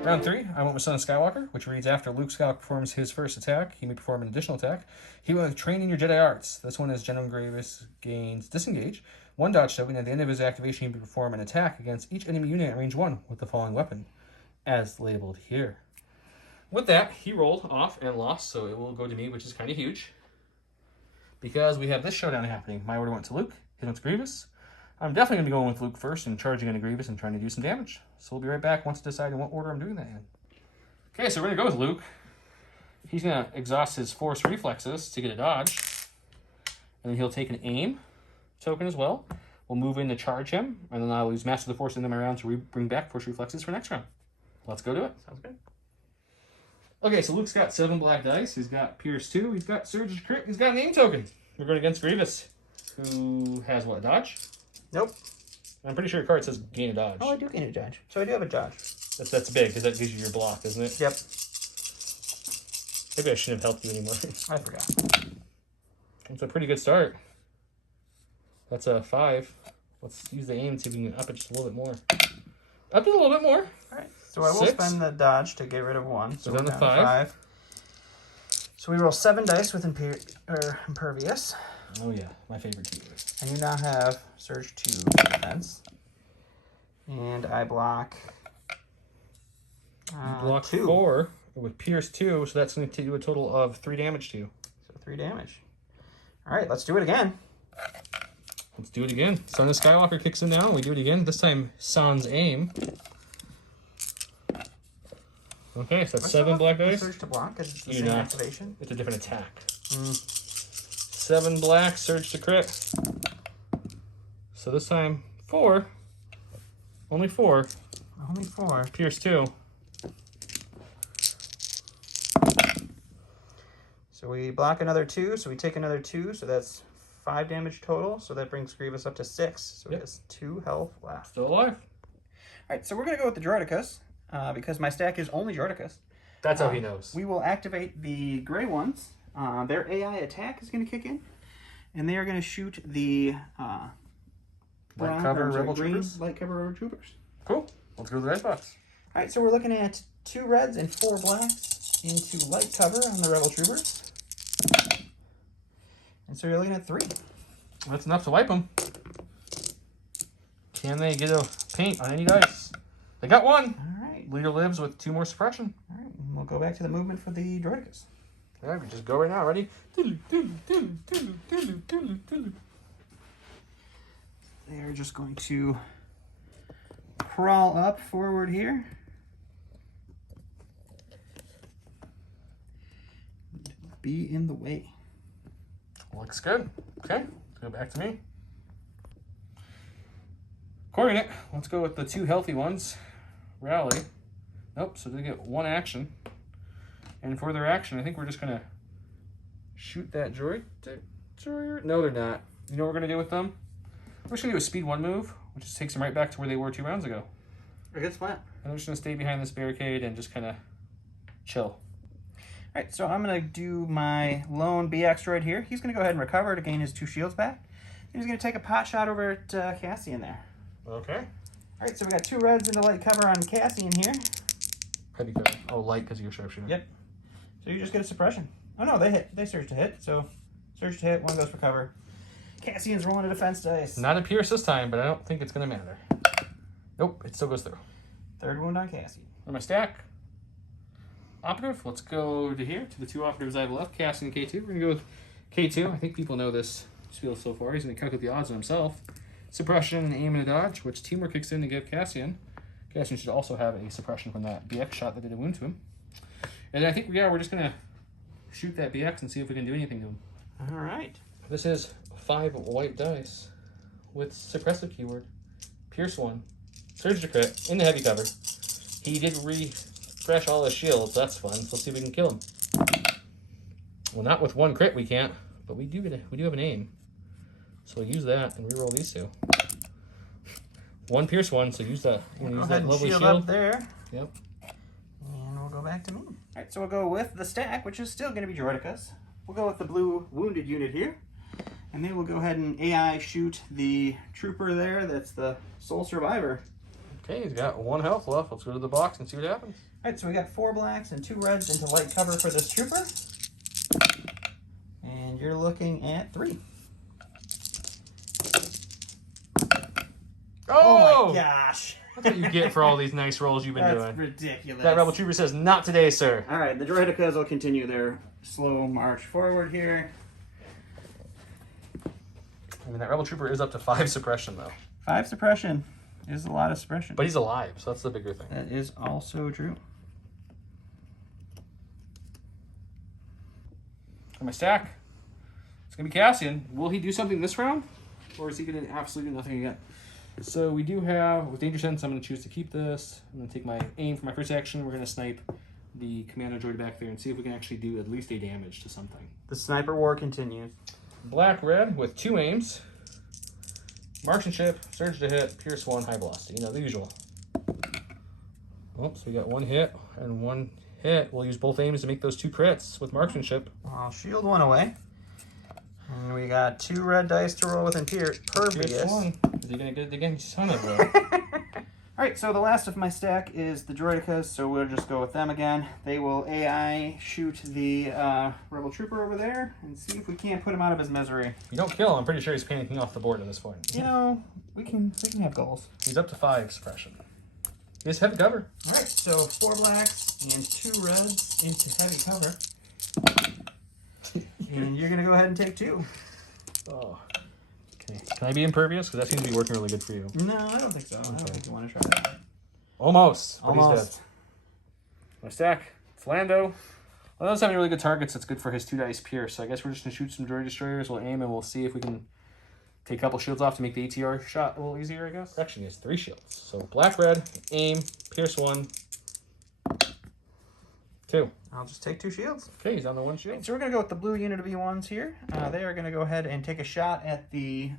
Round 3, I went with Son of Skywalker, which reads, after Luke Skywalker performs his first attack, he may perform an additional attack. He will train in your Jedi arts. This one is General Grievous gains disengage. 1 dodge token. At the end of his activation, he may perform an attack against each enemy unit at range 1 with the following weapon, as labeled here. With that, he rolled off and lost, so it will go to me, which is kind of huge. Because we have this showdown happening. My order went to Luke, his went to Grievous. I'm definitely going to be going with Luke first and charging into Grievous and trying to do some damage. So we'll be right back once I decide in what order I'm doing that in. Okay, so we're going to go with Luke. He's going to exhaust his force reflexes to get a dodge. And then he'll take an aim token as well. We'll move in to charge him, and then I'll use Master of the Force in my round to bring back force reflexes for next round. Let's go do it. Sounds good. Okay, so Luke's got 7 black dice. He's got Pierce 2. He's got Surge to crit. He's got an aim token. We're going against Grievous, who has what, a dodge? Nope. I'm pretty sure your card says gain a dodge. Oh, I do gain a dodge. So I do have a dodge. That's big, because that gives you your block, doesn't it? Yep. Maybe I shouldn't have helped you anymore. I forgot. It's a pretty good start. That's a 5. Let's use the aim to see if we can up it just a little bit more. Up it a little bit more. All right. So I will 6. spend the dodge to get rid of 1. So we're down to 5. 5. So we roll 7 dice with impervious. Oh yeah, my favorite keyword. And you now have Surge 2 defense. And I block... block 2. 4 with Pierce 2, so that's going to do a total of 3 damage to you. So 3 damage. All right, let's do it again. Let's do it again. Son of Skywalker kicks in now. We do it again. This time, sans aim. Okay, so that's 7 black dice. Surge to block because it's the You're same not. activation. It's a different attack. 7 black, surge to crit. So this time, 4. Only 4. Only 4. Pierce 2. So we block another 2, so we take another 2, so that's 5 damage total. So that brings Grievous up to 6. So he has 2 health left. Still alive. Alright, so we're going to go with the Droidicus, because my stack is only Droidicus. That's how he knows. We will activate the gray ones. Their AI attack is going to kick in, and they are going to shoot the Light cover rebel troopers. Light cover rebel troopers. Cool. Let's go to the red box. All right, so we're looking at 2 reds and 4 blacks into light cover on the rebel troopers, and so you're looking at 3. That's enough to wipe them. Can they get a paint on any dice? They got 1. All right. Leader lives with 2 more suppression. All right, and we'll go back to the movement for the Droidicus. All right, we just go right now. Ready? They are just going to crawl up forward here. Be in the way. Looks good. Okay, let's go back to me. Coordinate. Let's go with the 2 healthy ones. Rally. Nope, so they get 1 action. And for their action, I think we're just going to shoot that droid. No, they're not. You know what we're going to do with them? We're just going to do a speed 1 move, which just takes them right back to where they were 2 rounds ago. A good spot. And I'm just going to stay behind this barricade and just kind of chill. All right, so I'm going to do my lone BX droid here. He's going to go ahead and recover to gain his 2 shields back. And he's going to take a pot shot over at Cassian there. Okay. All right, so we got 2 reds into light cover on Cassian here. Heavy cover. Oh, light because you're sharpshooter. Yep. So you just get a suppression. Oh no, they hit. They surge to hit. So surge to hit, 1 goes for cover. Cassian's rolling a defense dice. Not a pierce this time, but I don't think it's going to matter. Nope, it still goes through. 3rd wound on Cassian. On my stack. Operative. Let's go to here, to the 2 operatives I have left. Cassian and K2. We're going to go with K2. I think people know this spiel so far. He's going to calculate the odds on himself. Suppression, and aim, and a dodge, which teamwork kicks in to give Cassian. Cassian should also have a suppression from that BX shot that did a wound to him. And I think we're just going to shoot that BX and see if we can do anything to him. All right. This is 5 white dice with suppressive keyword. Pierce 1. Surge to crit in the heavy cover. He did refresh all his shields. That's fun. So let's see if we can kill him. Well, not with 1 crit we can't, but we do have an aim. So we'll use that and reroll these 2. 1 pierce 1, so use that. Use that lovely shield up there. Yep. And we'll go back to me. All right, so we'll go with the stack, which is still going to be Droidicus. We'll go with the blue wounded unit here. And then we'll go ahead and AI shoot the trooper there. That's the sole survivor. Okay, he's got 1 health left. Let's go to the box and see what happens. All right, so we got 4 blacks and 2 reds into light cover for this trooper. And you're looking at 3. Oh my gosh. That's what you get for all these nice rolls you've been doing. That's ridiculous. That rebel trooper says, not today, sir. All right, the Droidicas will continue their slow march forward here. I mean, that rebel trooper is up to 5 suppression, though. 5 suppression is a lot of suppression. But he's alive, so that's the bigger thing. That is also true. On my stack, it's going to be Cassian. Will he do something this round? Or is he going to absolutely do nothing again? So we do have, with Danger Sense, I'm going to choose to keep this. I'm going to take my aim for my first action. We're going to snipe the commando droid back there and see if we can actually do at least a damage to something. The sniper war continues. Black-red with 2 aims. Marksmanship, surge to hit, pierce 1, high velocity. You know, the usual. Oops, we got 1 hit and 1 hit. We'll use both aims to make those 2 crits with marksmanship. I'll shield 1 away. And we got 2 red dice to roll with impervious. Pierce 1. Is he going to get it again? Son of a... Alright, so the last of my stack is the Droidicas, so we'll just go with them again. They will AI shoot the rebel trooper over there and see if we can't put him out of his misery. If you don't kill him, I'm pretty sure he's panicking off the board at this point. You know, we can have goals. He's up to 5 suppression. He has heavy cover. Alright, so 4 blacks and 2 reds into heavy cover. And you're going to go ahead and take 2. Oh. Okay. Can I be impervious? Because that seems to be working really good for you. No, I don't think so. Okay. I don't think you want to try that. Almost. But Almost. he's dead. My stack. It's Lando. Lando's having really good targets. That's good for his 2 dice pierce. So I guess we're just going to shoot some droid destroyers. We'll aim and we'll see if we can Take a couple shields off to make the ATR shot a little easier, I guess. Actually, he has 3 shields. So black, red, aim, pierce 1, 2. I'll just take 2 shields. Okay, he's on the 1 shield. So we're going to go with the blue unit of B1s here. They are going to go ahead and take a shot at the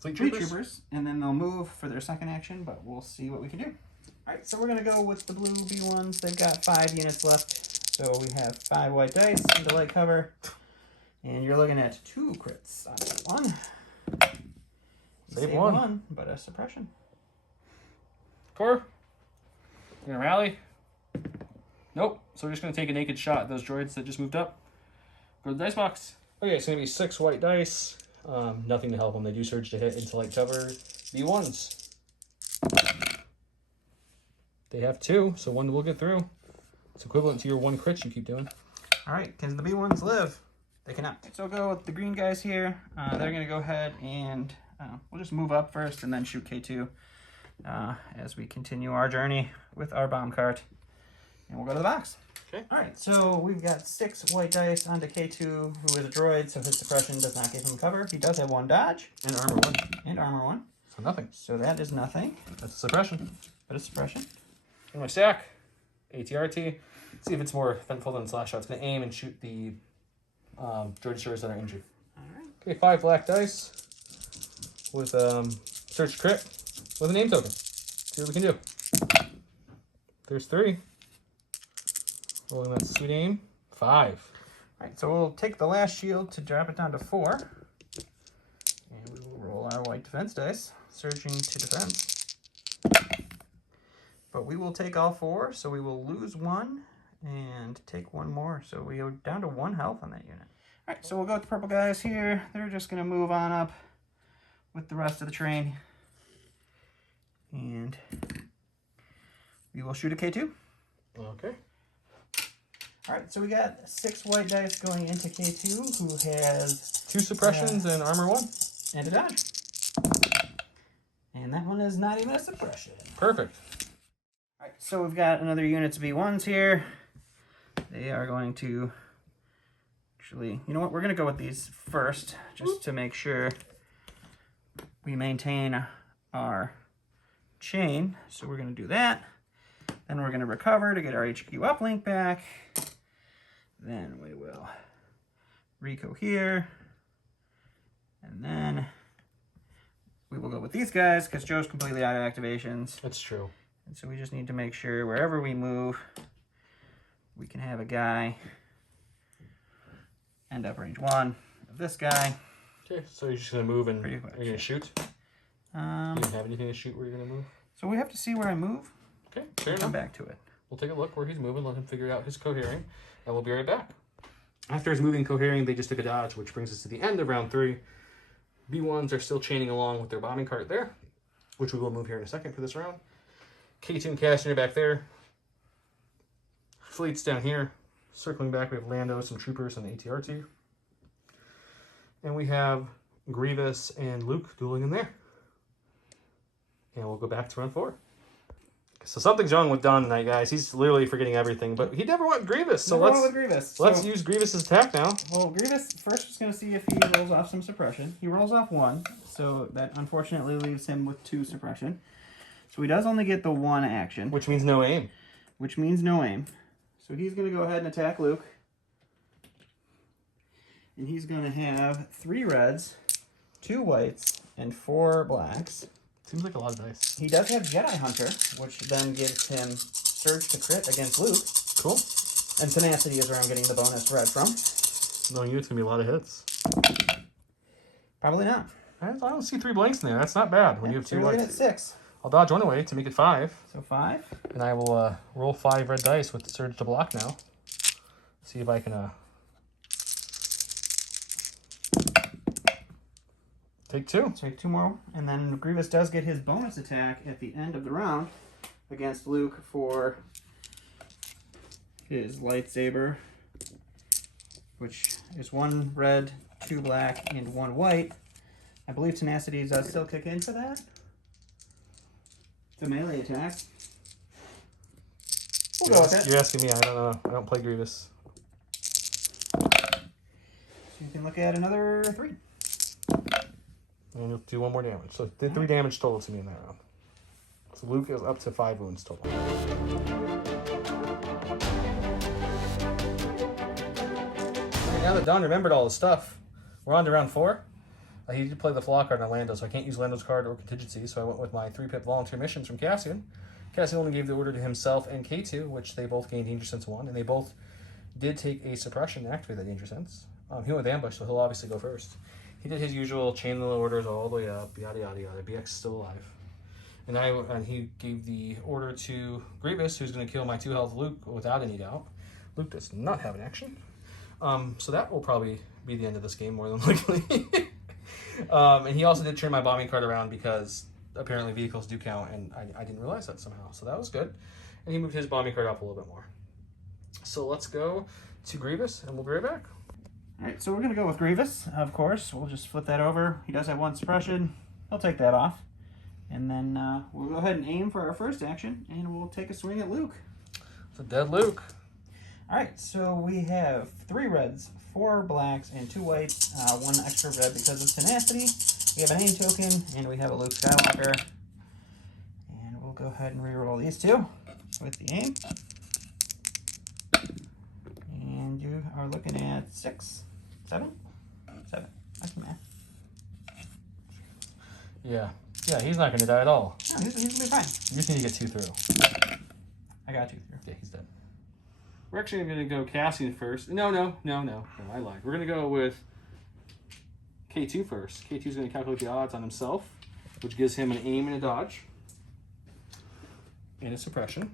Fleet Fleet troopers. Troopers, and then they'll move for their second action, but we'll see what we can do. All right, so we're going to go with the blue B1s. They've got 5 units left, so we have 5 white dice into light cover, and you're looking at 2 crits on that one. Save one. But a suppression. Core. We're going to rally. Nope. So we're just going to take a naked shot at those droids that just moved up. Go to the dice box. Okay, it's going to be 6 white dice. Nothing to help them. They do surge to hit into light cover. B1s. They have 2, so 1 will get through. It's equivalent to your 1 crit you keep doing. All right, can the B1s live? They cannot. So we'll go with the green guys here. They're going to go ahead and we'll just move up first and then shoot K2 as we continue our journey with our bomb cart. And we'll go to the box. Okay. All right, so we've got 6 white dice onto K2, who is a droid, so his suppression does not give him cover. He does have 1 dodge. And armor 1. And armor 1. So nothing. So that is nothing. That's a suppression. But a suppression. In my stack, ATRT. See if it's more eventful than slash shot. It's going to aim and shoot the droid destroyers that are injured. All right. Okay, 5 black dice with search crit with a name token. See what we can do. There's 3. Rolling that sweet aim. 5. All right, so we'll take the last shield to drop it down to 4. And we will roll our white defense dice, surging to defense. But we will take all 4, so we will lose 1 and take 1 more. So we go down to 1 health on that unit. All right, so we'll go with the purple guys here. They're just going to move on up with the rest of the train. And we will shoot a K2. Okay. All right, so we got 6 white dice going into K2, who has 2 suppressions and armor 1. and a dodge. And that one is not even a suppression. Perfect. All right, so we've got another units of B1s here. They are going to actually, you know what? We're going to go with these first, just to make sure we maintain our chain. So we're going to do that. Then we're going to recover to get our HQ uplink back. Then we will reco and then we will go with these guys because Joe's completely out of activations. That's true. And so we just need to make sure wherever we move, we can have a guy end up range 1 of this guy. Okay, so you're just going to move and Pretty you're much. going to shoot? You don't have anything to shoot where you're going to move? So we have to see where I move. Okay, fair Come enough. back to it. We'll take a look where he's moving, let him figure out his cohering, and we'll be right back. After his moving cohering, they just took a dodge, which brings us to the end of round 3. B1s are still chaining along with their bombing cart there, which we will move here in a second for this round. K2 and Cassian are back there. Fleet's down here. Circling back, we have Lando, some troopers, and the ATRT. And we have Grievous and Luke dueling in there. And we'll go back to round 4. So something's wrong with Don tonight, guys. He's literally forgetting everything, but he never went Grievous. So let's use Grievous's attack now. Well, Grievous first is going to see if he rolls off some suppression. He rolls off 1, so that unfortunately leaves him with 2 suppression. So he does only get the 1 action, Which means no aim. which means no aim. So he's going to go ahead and attack Luke. And he's going to have 3 reds, 2 whites, and 4 blacks. Seems like a lot of dice. He does have Jedi Hunter, which then gives him Surge to crit against Luke. Cool. And Tenacity is where I'm getting the bonus red from. Knowing you, it's going to be a lot of hits. Probably not. I don't see 3 blanks in there. That's not bad when you have 2 You're looking at whites. 6. I'll dodge 1 away to make it 5. So 5. And I will roll 5 red dice with the surge to block now. See if I can take 2. Take 2 more. And then Grievous does get his bonus attack at the end of the round against Luke for his lightsaber, which is 1 red, 2 black, and 1 white. I believe Tenacity does still kick in for that. It's a melee attack. We'll go with it. You're asking me. I don't know. I don't play Grievous. So you can look at another 3. And you'll do 1 more damage. So did 3 damage total to me in that round. So Luke is up to 5 wounds total. Alright, now that Don remembered all his stuff, we're on to round 4. He did play the flaw card on Lando, so I can't use Lando's card or contingency, so I went with my 3-pip volunteer missions from Cassian. Cassian only gave the order to himself and K2, which they both gained Danger Sense 1, and they both did take a suppression to activate that Danger Sense. He went with Ambush, so he'll obviously go first. He did his usual chain the orders all the way up, yada yada yada. BX is still alive. And he gave the order to Grievous, who's going to kill my 2 health Luke without any doubt. Luke does not have an action. So that will probably be the end of this game, more than likely. And he also did turn my bombing card around because apparently vehicles do count, and I didn't realize that somehow. So that was good. And he moved his bombing card up a little bit more. So let's go to Grievous, and we'll be right back. All right, so we're going to go with Grievous, of course. We'll just flip that over. He does have 1 suppression. He'll take that off. And then we'll go ahead and aim for our first action, and we'll take a swing at Luke. It's a dead Luke. All right, so we have 3 reds, 4 blacks, and 2 whites. 1 extra red because of tenacity. We have a name token, and we have a Luke Skywalker. And we'll go ahead and reroll these 2 with the aim. And you are looking at 6, 7, 7. That's math. Yeah. Yeah, he's not going to die at all. No, he's going to be fine. You just need to get 2 through. I got 2 through. Yeah, he's dead. We're actually going to go Cassian first. No, I lied. We're going to go with K2 first. K2's going to calculate the odds on himself, which gives him an aim and a dodge. And a suppression.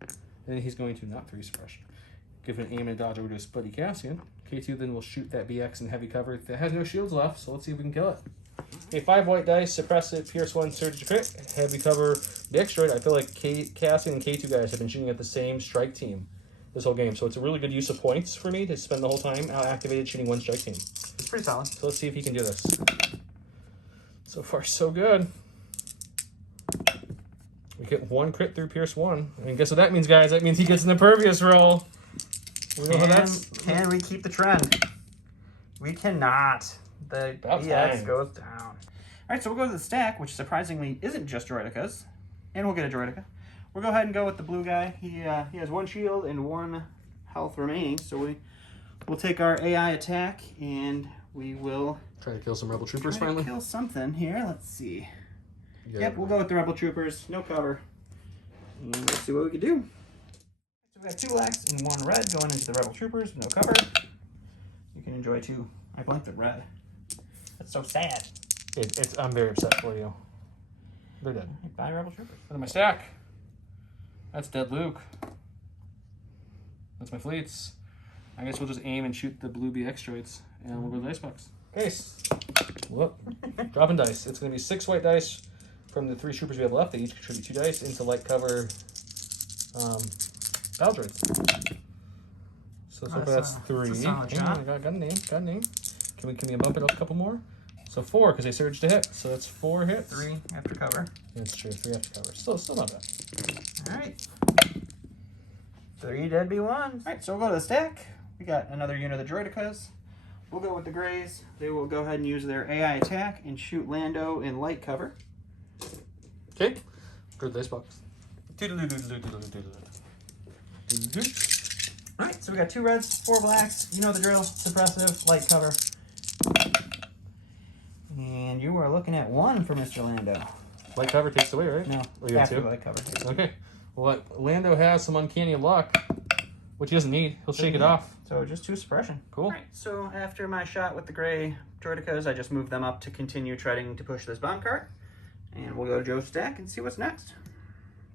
And then he's going to not 3 suppression. Give an aim and a dodge over to his buddy Cassian. K2 then will shoot that BX in heavy cover that has no shields left, so let's see if we can kill it. Okay, 5 white dice, suppressive, pierce 1, surge to crit, heavy cover, BX Droid. I feel like Cassian and K2 guys have been shooting at the same strike team this whole game, so it's a really good use of points for me to spend the whole time activated shooting 1 strike team. It's pretty solid. So let's see if he can do this. So far, so good. We get 1 crit through pierce 1. I mean, guess what that means, guys? That means he gets an impervious roll. Can we keep the trend? We cannot. The BX goes down. All right, so we'll go to the stack, which surprisingly isn't just Droidicas, and we'll get a Droidica. We'll go ahead and go with the blue guy. He has 1 shield and 1 health remaining, so we'll take our AI attack, and we will try to kill some rebel troopers finally. Kill something here. Let's see. Yep, we'll go with the rebel troopers. No cover. And let's see what we can do. So we have 2 blacks and 1 red going into the rebel troopers. No cover. You can enjoy 2. I blanked the red. That's so sad. I'm very upset for you. They're dead. Bye, rebel troopers. Go to my stack. That's dead Luke. That's my fleets. I guess we'll just aim and shoot the blue BX droids, and we'll go to the dice box. Case. Whoop. Dropping dice. It's going to be 6 white dice from the 3 troopers we have left. They each contribute 2 dice into light cover battle droids. So far that's 3. That's a solid shot. Got a name. Can we bump it up a couple more? So 4 because they surged to hit. So that's 4 hits. 3 after cover. That's true. 3 after cover. Still not bad. All right. 3 dead B1s. All right, so we'll go to the stack. We got another unit of the Droidicas. We'll go with the Greys. They will go ahead and use their AI attack and shoot Lando in light cover. Okay. Go to the dice box. All right, so we got 2 reds, 4 blacks. You know the drill. Suppressive, light cover. And you are looking at 1 for Mr. Lando. Light cover takes away, right? No, you after light cover. Okay. Well, Lando has some uncanny luck, which he doesn't need. He'll shake it off. So just 2 suppression. Cool. All right, so after my shot with the gray Droidicas, I just moved them up to continue trying to push this bomb cart. And we'll go to Joe's stack and see what's next.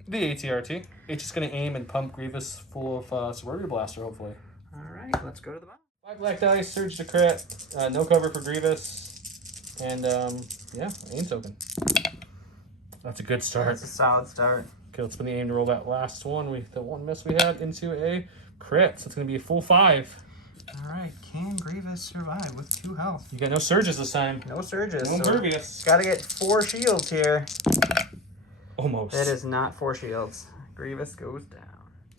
The ATRT. It's just going to aim and pump Grievous full of Suburbia Blaster, hopefully. All right, let's go to the bomb. 5 black dice, surge to crit, no cover for Grievous, and yeah, aim token. That's a good start. That's a solid start. Okay, let's spin the aim to roll that last one. The 1 miss we had into a crit, so it's going to be a full 5. All right, can Grievous survive with 2 health? You got no surges this time. No surges. No impervious. Got to get 4 shields here. Almost. That is not 4 shields. Grievous goes down.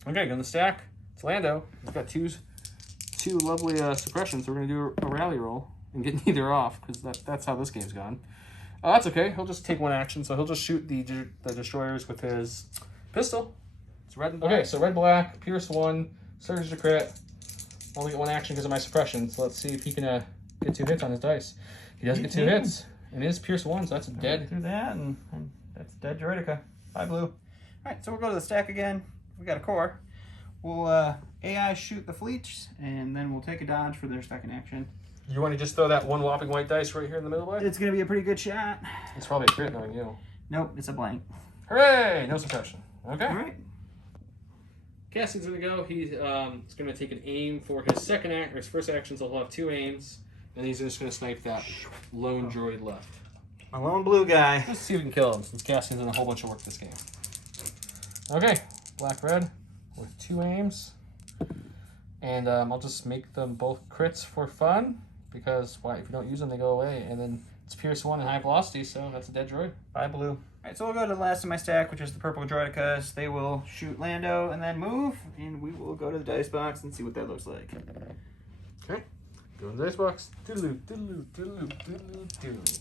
Okay, go in the stack. It's Lando. He's got two lovely suppressions. So we're going to do a rally roll. and get neither off, because that's how this game's gone. Oh, that's okay. He'll just take one action, so he'll just shoot the destroyers with his pistol. It's red and black. Okay, so red, black, Pierce 1, Surge to crit. Only get one action because of my suppression, so let's see if he can get 2 hits on his dice. He does get 2 hits, and it is Pierce 1, so that's a dead. Through that, and that's dead Droidica. 5 blue. Alright, so we'll go to the stack again. We got a core. We'll AI shoot the fleets, and then we'll take a dodge for their second action. You want to just throw that one whopping white dice right here in the middle, boy? It's going to be a pretty good shot. It's probably a crit knowing you. Nope, it's a blank. Hooray! No suppression. Okay. Alright. Cassian's going to go. He's going to take an aim for his second act, or his first action, so he'll have 2 aims. And he's just going to snipe that lone droid left. My lone blue guy. Let's see if we can kill him, since Cassian's done a whole bunch of work this game. Okay, black-red with 2 aims. And I'll just make them both crits for fun, because why? If you don't use them, they go away. And then it's Pierce 1 and high velocity, so that's a dead droid. 5 blue. Alright, so we'll go to the last of my stack, which is the purple droidicas. They will shoot Lando and then move, and we will go to the dice box and see what that looks like. Okay, go in the dice box. Doodaloo, doodaloo, doodaloo, doodaloo, doodaloo.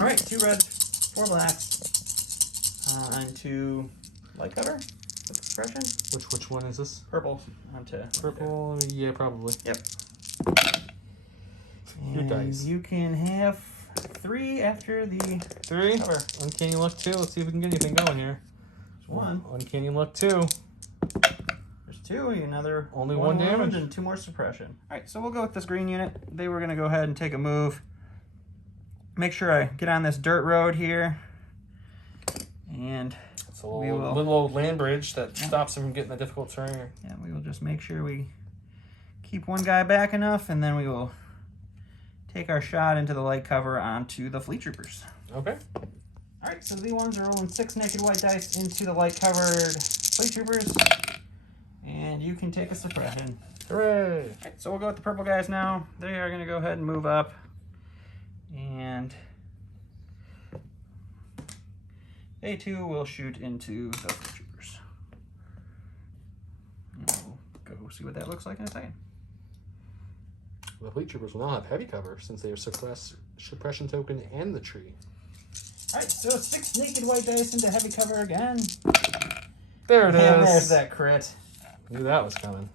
Alright, 2 red, 4 blacks, onto light cover with suppression. Which one is this? Purple onto purple. Yeah, probably. Yep. Your dice. You can have 3 after the 3. cover. Uncanny luck 2. Let's see if we can get anything going here. There's 1. Uncanny luck 2. There's 2. Another only 1 damage and 2 more suppression. All right, so we'll go with this green unit. They were gonna go ahead and take a move. Make sure I get on this dirt road here, and it's a little old land bridge that stops them from getting the difficult terrain. Yeah, we will just make sure we keep one guy back enough, and then we will take our shot into the light cover onto the fleet troopers. Okay. All right, so the ones are rolling 6 naked white dice into the light covered fleet troopers, and you can take a suppression. Hooray! All right, so we'll go with the purple guys now. They are going to go ahead and move up, and they too will shoot into the fleet troopers. And we'll go see what that looks like in a second. The fleet troopers will now have heavy cover since they are suppression token and the tree. Alright, so 6 naked white dice into heavy cover again. There it is. And there's that crit. Knew that was coming.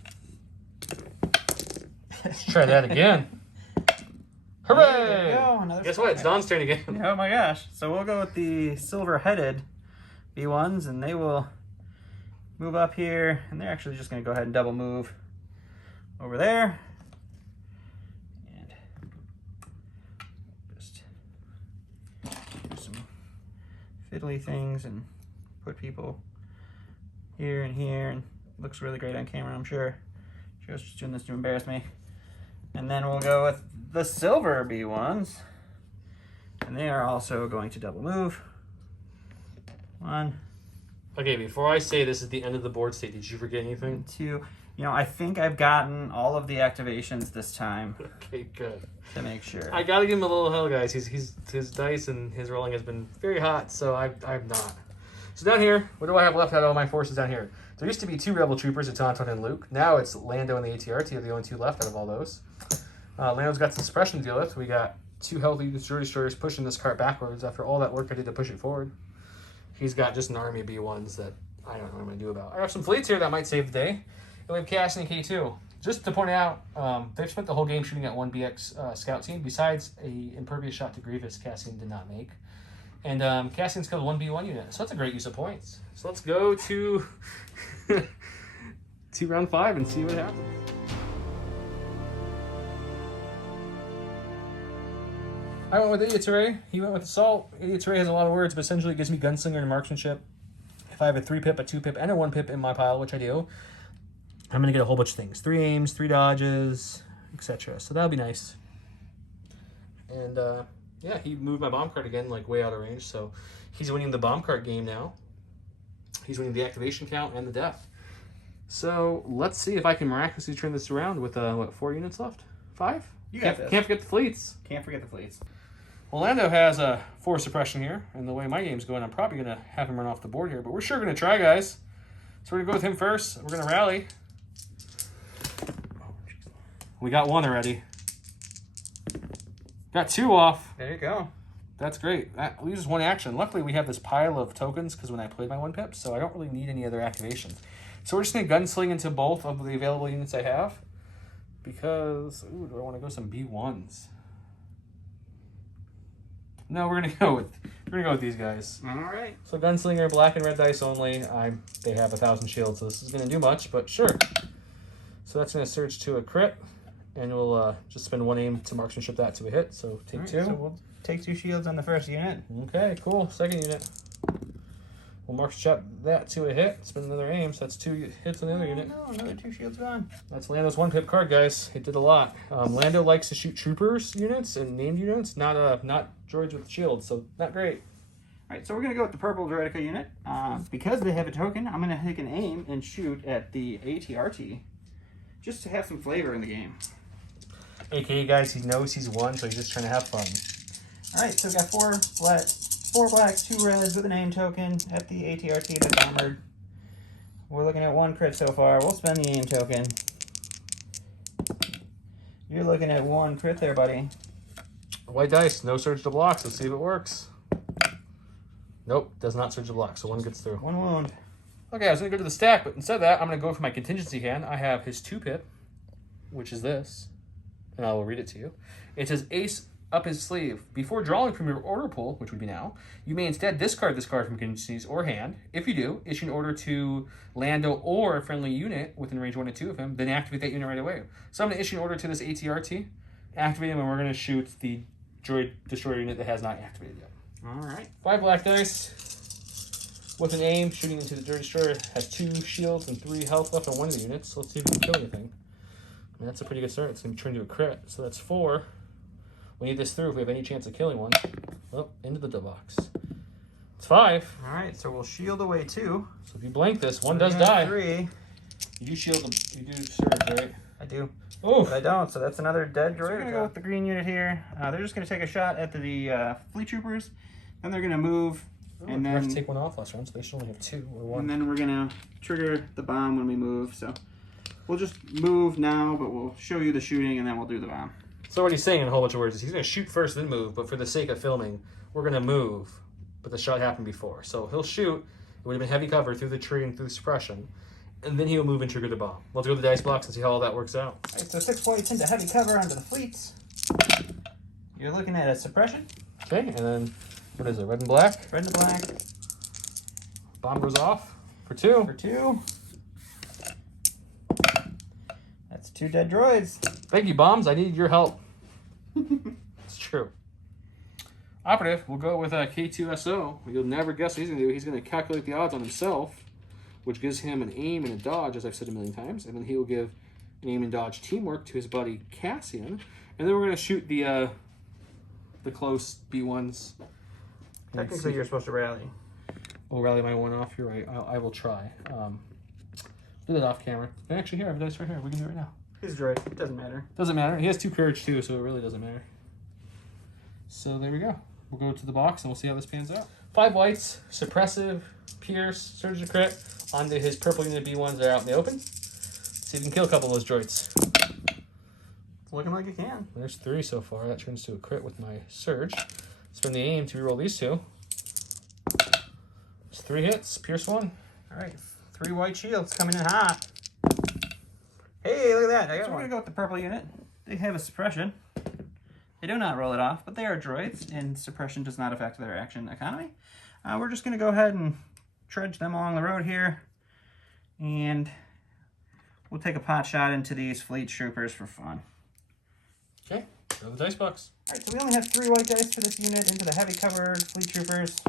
Let's try that again. Hooray! There you go. Another Guess what? It's Don's turn again. Oh my gosh. So we'll go with the silver-headed B1s, and they will move up here, and they're actually just going to go ahead and double move over there. Fiddly things and put people here and here, and looks really great on camera, I'm sure. Joe's just doing this to embarrass me. And then we'll go with the silver B1s, and they are also going to double move. 1. Okay, before I say this is the end of the board state, did you forget anything? 2. You know, I think I've gotten all of the activations this time. Okay, good. To make sure. I gotta give him a little hell, guys. His dice and his rolling has been very hot, so I've not. So down here, what do I have left out of all my forces down here? There used to be 2 rebel troopers, it's Anton and Luke. Now it's Lando and the ATRT are the only 2 left out of all those. Lando's got some suppression to deal with. We got 2 healthy destroyers pushing this cart backwards after all that work I did to push it forward. He's got just an army of B1s that I don't know what I'm going to do about. I have some fleets here that might save the day. And we have Cassian and K2. Just to point out, they've spent the whole game shooting at 1 BX scout team. Besides a impervious shot to Grievous, Cassian did not make. And Cassian's killed 1 B1 unit, so that's a great use of points. So let's go to round 5 and see what happens. I went with Idiot's Array. He went with Assault. Idiot's Array has a lot of words, but essentially it gives me Gunslinger and Marksmanship. If I have a 3-pip, a 2-pip, and a 1-pip in my pile, which I do, I'm going to get a whole bunch of things. 3 aims, 3 dodges, etc. So that'll be nice. And, yeah, he moved my bomb cart again, like, way out of range. So he's winning the bomb cart game now. He's winning the activation count and the death. So let's see if I can miraculously turn this around with, what, 4 units left? 5? You got this. Can't forget the fleets. Can't forget the fleets. Well, Lando has a 4 suppression here. And the way my game's going, I'm probably going to have him run off the board here. But we're sure going to try, guys. So we're going to go with him first. We're going to rally. We got 1 already. Got 2 off. There you go. That's great. That uses 1 action. Luckily, we have this pile of tokens because when I played my 1 pip, so I don't really need any other activations. So we're just going to gunsling into both of the available units I have because, ooh, do I want to go some B1s? No, we're gonna go with these guys. All right. So gunslinger, black and red dice only. They have 1,000 shields, so this is gonna do much, but sure. So that's gonna surge to a crit, and we'll just spend 1 aim to marksmanship that to a hit. So take 2. So we'll take 2 shields on the first unit. Okay, cool. Second unit. We'll marksmanship that to a hit. Spend another aim, so that's 2 hits on the other unit. No, another 2 shields gone. That's Lando's 1 pip card, guys. It did a lot. Lando likes to shoot troopers units and named units, not droids with shields, so not great. All right, so we're going to go with the purple droidica unit. Because they have a token, I'm going to take an aim and shoot at the ATRT just to have some flavor in the game. AKA, guys, he knows he's won, so he's just trying to have fun. All right, so we got 4 blacks, 2 reds with a name token at the ATRT that's armored. We're looking at 1 crit so far. We'll spend the aim token. You're looking at 1 crit there, buddy. White dice, no surge to blocks. Let's see if it works. Nope, does not surge to block, so 1 gets through. 1 wound. Okay, I was going to go to the stack, but instead of that, I'm going to go for my contingency hand. I have his 2 pip, which is this, and I will read it to you. It says, Ace up his sleeve. Before drawing from your order pool, which would be now, you may instead discard this card from contingencies or hand. If you do, issue an order to Lando or a friendly unit within range 1 to 2 of him, then activate that unit right away. So I'm going to issue an order to this ATRT, activate him, and we're going to shoot the droid destroyer unit that has not activated yet. All right. 5 black dice with an aim, shooting into the droid destroyer. Has 2 shields and 3 health left on 1 of the units. So let's see if we can kill anything. I mean, that's a pretty good start. It's going to turn into a crit. So that's 4. We need this through if we have any chance of killing one. Well, into the box. It's 5. All right, so we'll shield away 2. So if you blank this, 1 does die. 3. You do shield them. You do surge, right? I do. Oh, But I don't, so that's another dead droid. So we're going to go with the green unit here. They're just going to take a shot at the fleet troopers. Then they're going to move. And I have to then take 1 off last round, so they should only have 2 or 1. And then we're going to trigger the bomb when we move. So we'll just move now, but we'll show you the shooting, and then we'll do the bomb. So what he's saying in a whole bunch of words is he's going to shoot first, then move, but for the sake of filming, we're going to move, but the shot happened before. So he'll shoot, it would have been heavy cover through the tree and through the suppression, and then he'll move and trigger the bomb. Let's go to the dice box and see how all that works out. All right, so 6 points into heavy cover onto the fleets. You're looking at a suppression. Okay, and then, what is it, red and black? Red and black. Bomb goes off for 2. For 2. That's 2 dead droids. Thank you, bombs. I need your help. It's true. Operative, we'll go with K2SO. You'll never guess what he's going to do. He's going to calculate the odds on himself, which gives him an aim and a dodge, as I've said a million times. And then he will give an aim and dodge teamwork to his buddy Cassian. And then we're going to shoot the close B1s. Technically, you're supposed to rally. We'll rally my 1 off. You're right. I will try. Do that off camera. And actually, here, I have a dice right here. We can do it right now. He's droid. It doesn't matter. Doesn't matter. He has 2 courage, too, so it really doesn't matter. So there we go. We'll go to the box, and we'll see how this pans out. 5 whites, suppressive, pierce, surge to crit, onto his purple unit B1s that are out in the open. See if we can kill a couple of those droids. It's looking like it can. There's 3 so far. That turns to a crit with my surge. Spend the aim to reroll these 2. There's 3 hits, pierce 1. All right, 3 white shields coming in hot. Hey, look at that. So we're going to go with the purple unit. They have a suppression. They do not roll it off, but they are droids, and suppression does not affect their action economy. We're just going to go ahead and trudge them along the road here, and we'll take a pot shot into these fleet troopers for fun. Okay, go to the dice box. All right, so we only have 3 white dice for this unit into the heavy covered fleet troopers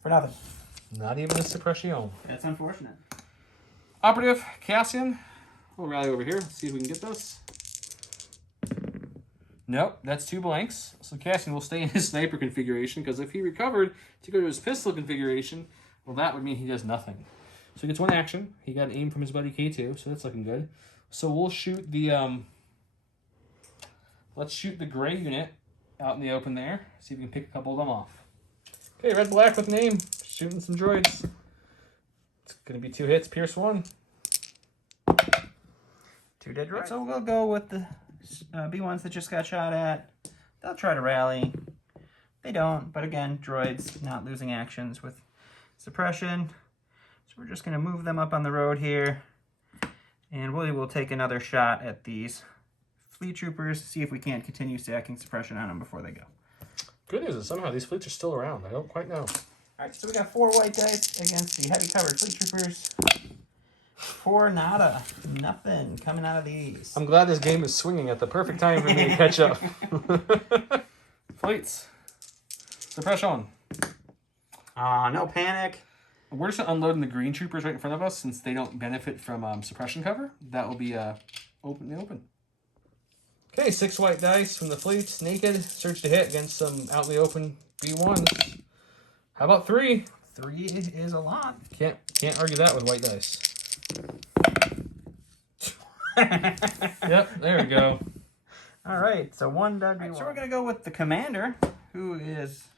for nothing. Not even a suppression. That's unfortunate. Operative, Cassian. We'll rally over here. Let's see if we can get this. Nope, that's 2 blanks. So Cassian will stay in his sniper configuration, because if he recovered to go to his pistol configuration, well, that would mean he does nothing. So he gets 1 action. He got an aim from his buddy K2, so that's looking good. So we'll shoot the let's shoot the gray unit out in the open there. See if we can pick a couple of them off. Okay, red black with an aim. Shooting some droids. It's gonna be 2 hits, pierce 1. 2 dead droids. So we'll go with the B1s that just got shot at. they'll try to rally. They don't, but again, droids not losing actions with suppression. So we're just going to move them up on the road here. And we will take another shot at these fleet troopers, see if we can't continue stacking suppression on them before they go. Good news is somehow these fleets are still around. I don't quite know. Alright, so we got 4 white dice against the heavy covered fleet troopers. 4 nada. Nothing coming out of these. I'm glad this game is swinging at the perfect time for me to catch up. Fleets. Suppression. No panic. We're just unloading the green troopers right in front of us since they don't benefit from suppression cover. That will be open. Okay, 6 white dice from the fleets. Naked. Search to hit against some out in the open B1s. How about 3? 3 is a lot. Can't argue that with white dice. Yep, there we go. Alright, so 1 W1. Right, so we're going to go with the commander, who is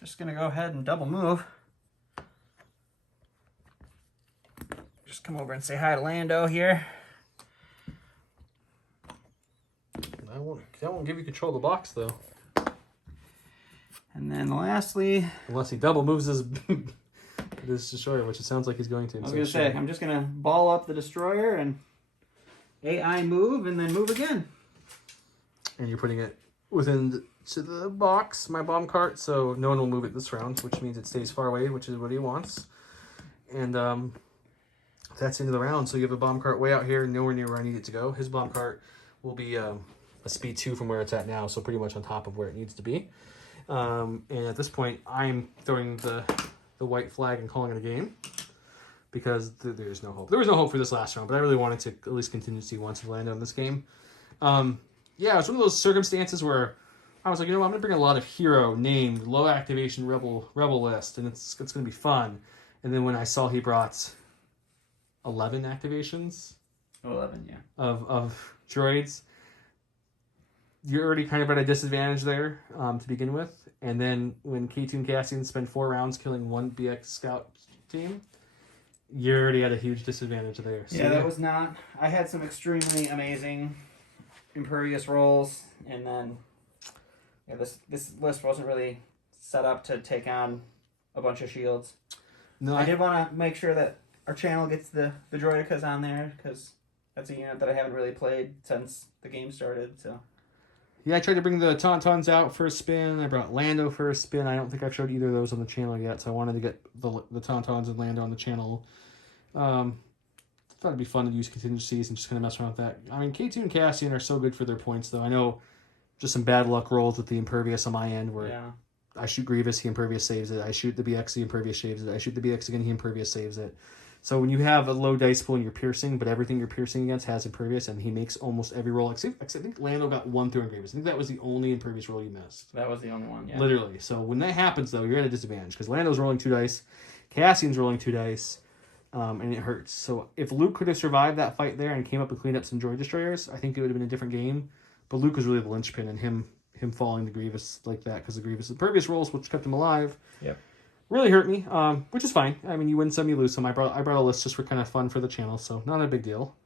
just going to go ahead and double move. Just come over and say hi to Lando here. That won't give you control of the box, though. And then lastly... Unless he double moves his destroyer, which it sounds like he's going to. I was going to say, I'm just going to ball up the destroyer and AI move and then move again. And you're putting it within the box, my bomb cart, so no one will move it this round, which means it stays far away, which is what he wants. And that's into the round, so you have a bomb cart way out here, nowhere near where I need it to go. His bomb cart will be a speed 2 from where it's at now, so pretty much on top of where it needs to be. And at this point, I'm throwing the white flag and calling it a game because there's no hope. There was no hope for this last round, but I really wanted to at least continue to see once Lando in this game. Yeah, it's one of those circumstances where I was like, you know what, I'm going to bring a lot of hero, named, low activation rebel list, and it's going to be fun. And then when I saw he brought 11 activations 11, yeah. of droids, you're already kind of at a disadvantage there to begin with. And then when K2 and Cassian spend 4 rounds killing 1 BX scout team, you're already at a huge disadvantage there. So yeah, that was not... I had some extremely amazing impervious rolls, and then yeah, this list wasn't really set up to take on a bunch of shields. No, I did want to make sure that our channel gets the droidicas on there, because that's a unit that I haven't really played since the game started, so... Yeah, I tried to bring the Tauntauns out for a spin. I brought Lando for a spin. I don't think I've showed either of those on the channel yet, so I wanted to get the Tauntauns and Lando on the channel. Thought it'd be fun to use contingencies and just kind of mess around with that. I mean, K2 and Cassian are so good for their points, though. I know just some bad luck rolls with the Impervious on my end where I shoot Grievous, he Impervious saves it. I shoot the BX, he Impervious saves it. I shoot the BX again, he Impervious saves it. So when you have a low dice pool and you're piercing, but everything you're piercing against has Impervious, and he makes almost every roll, except I think Lando got 1 through on Grievous. I think that was the only Impervious roll you missed. That was the only one, yeah. Literally. So when that happens, though, you're at a disadvantage, because Lando's rolling 2 dice, Cassian's rolling 2 dice, and it hurts. So if Luke could have survived that fight there and came up and cleaned up some droid destroyers, I think it would have been a different game. But Luke was really the linchpin, and him falling to Grievous like that, because the Grievous Impervious rolls, which kept him alive. Yep. Really hurt me, which is fine. I mean, you win some, you lose some. I brought a list just for kind of fun for the channel, so not a big deal.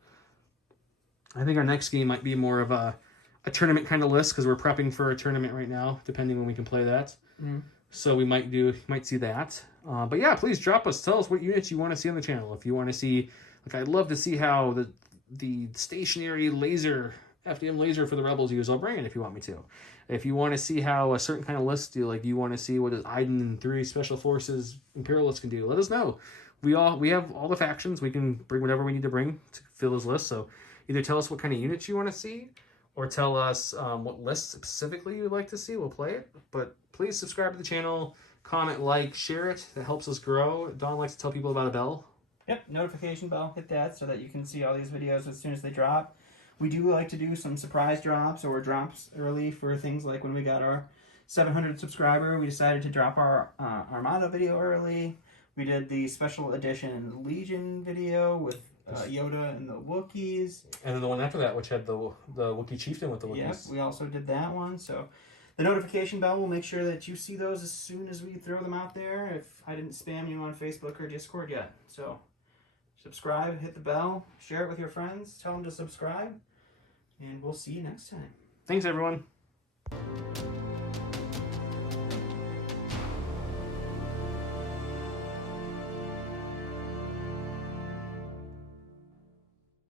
I think our next game might be more of a tournament kind of list, because we're prepping for a tournament right now, depending when we can play that. Mm. So we might see that. But yeah, please drop us. Tell us what units you want to see on the channel. If you want to see, like, I'd love to see how the stationary laser, FDM laser for the Rebels use, I'll bring it if you want me to. If you want to see how a certain kind of list do, like you want to see what Iden and 3 Special Forces Imperialists can do, let us know. We have all the factions. We can bring whatever we need to bring to fill this list. So either tell us what kind of units you want to see, or tell us what lists specifically you'd like to see. We'll play it. But please subscribe to the channel, comment, like, share it. That helps us grow. Don likes to tell people about a bell. Yep, notification bell. Hit that so that you can see all these videos as soon as they drop. We do like to do some surprise drops or drops early for things like when we got our 700 subscriber. We decided to drop our Armada video early. We did the special edition Legion video with Yoda and the Wookiees. And then the one after that, which had the Wookiee Chieftain with the Wookiees. Yep, we also did that one. So the notification bell will make sure that you see those as soon as we throw them out there, if I didn't spam you on Facebook or Discord yet. So subscribe, hit the bell, share it with your friends, tell them to subscribe, and we'll see you next time. Thanks, everyone.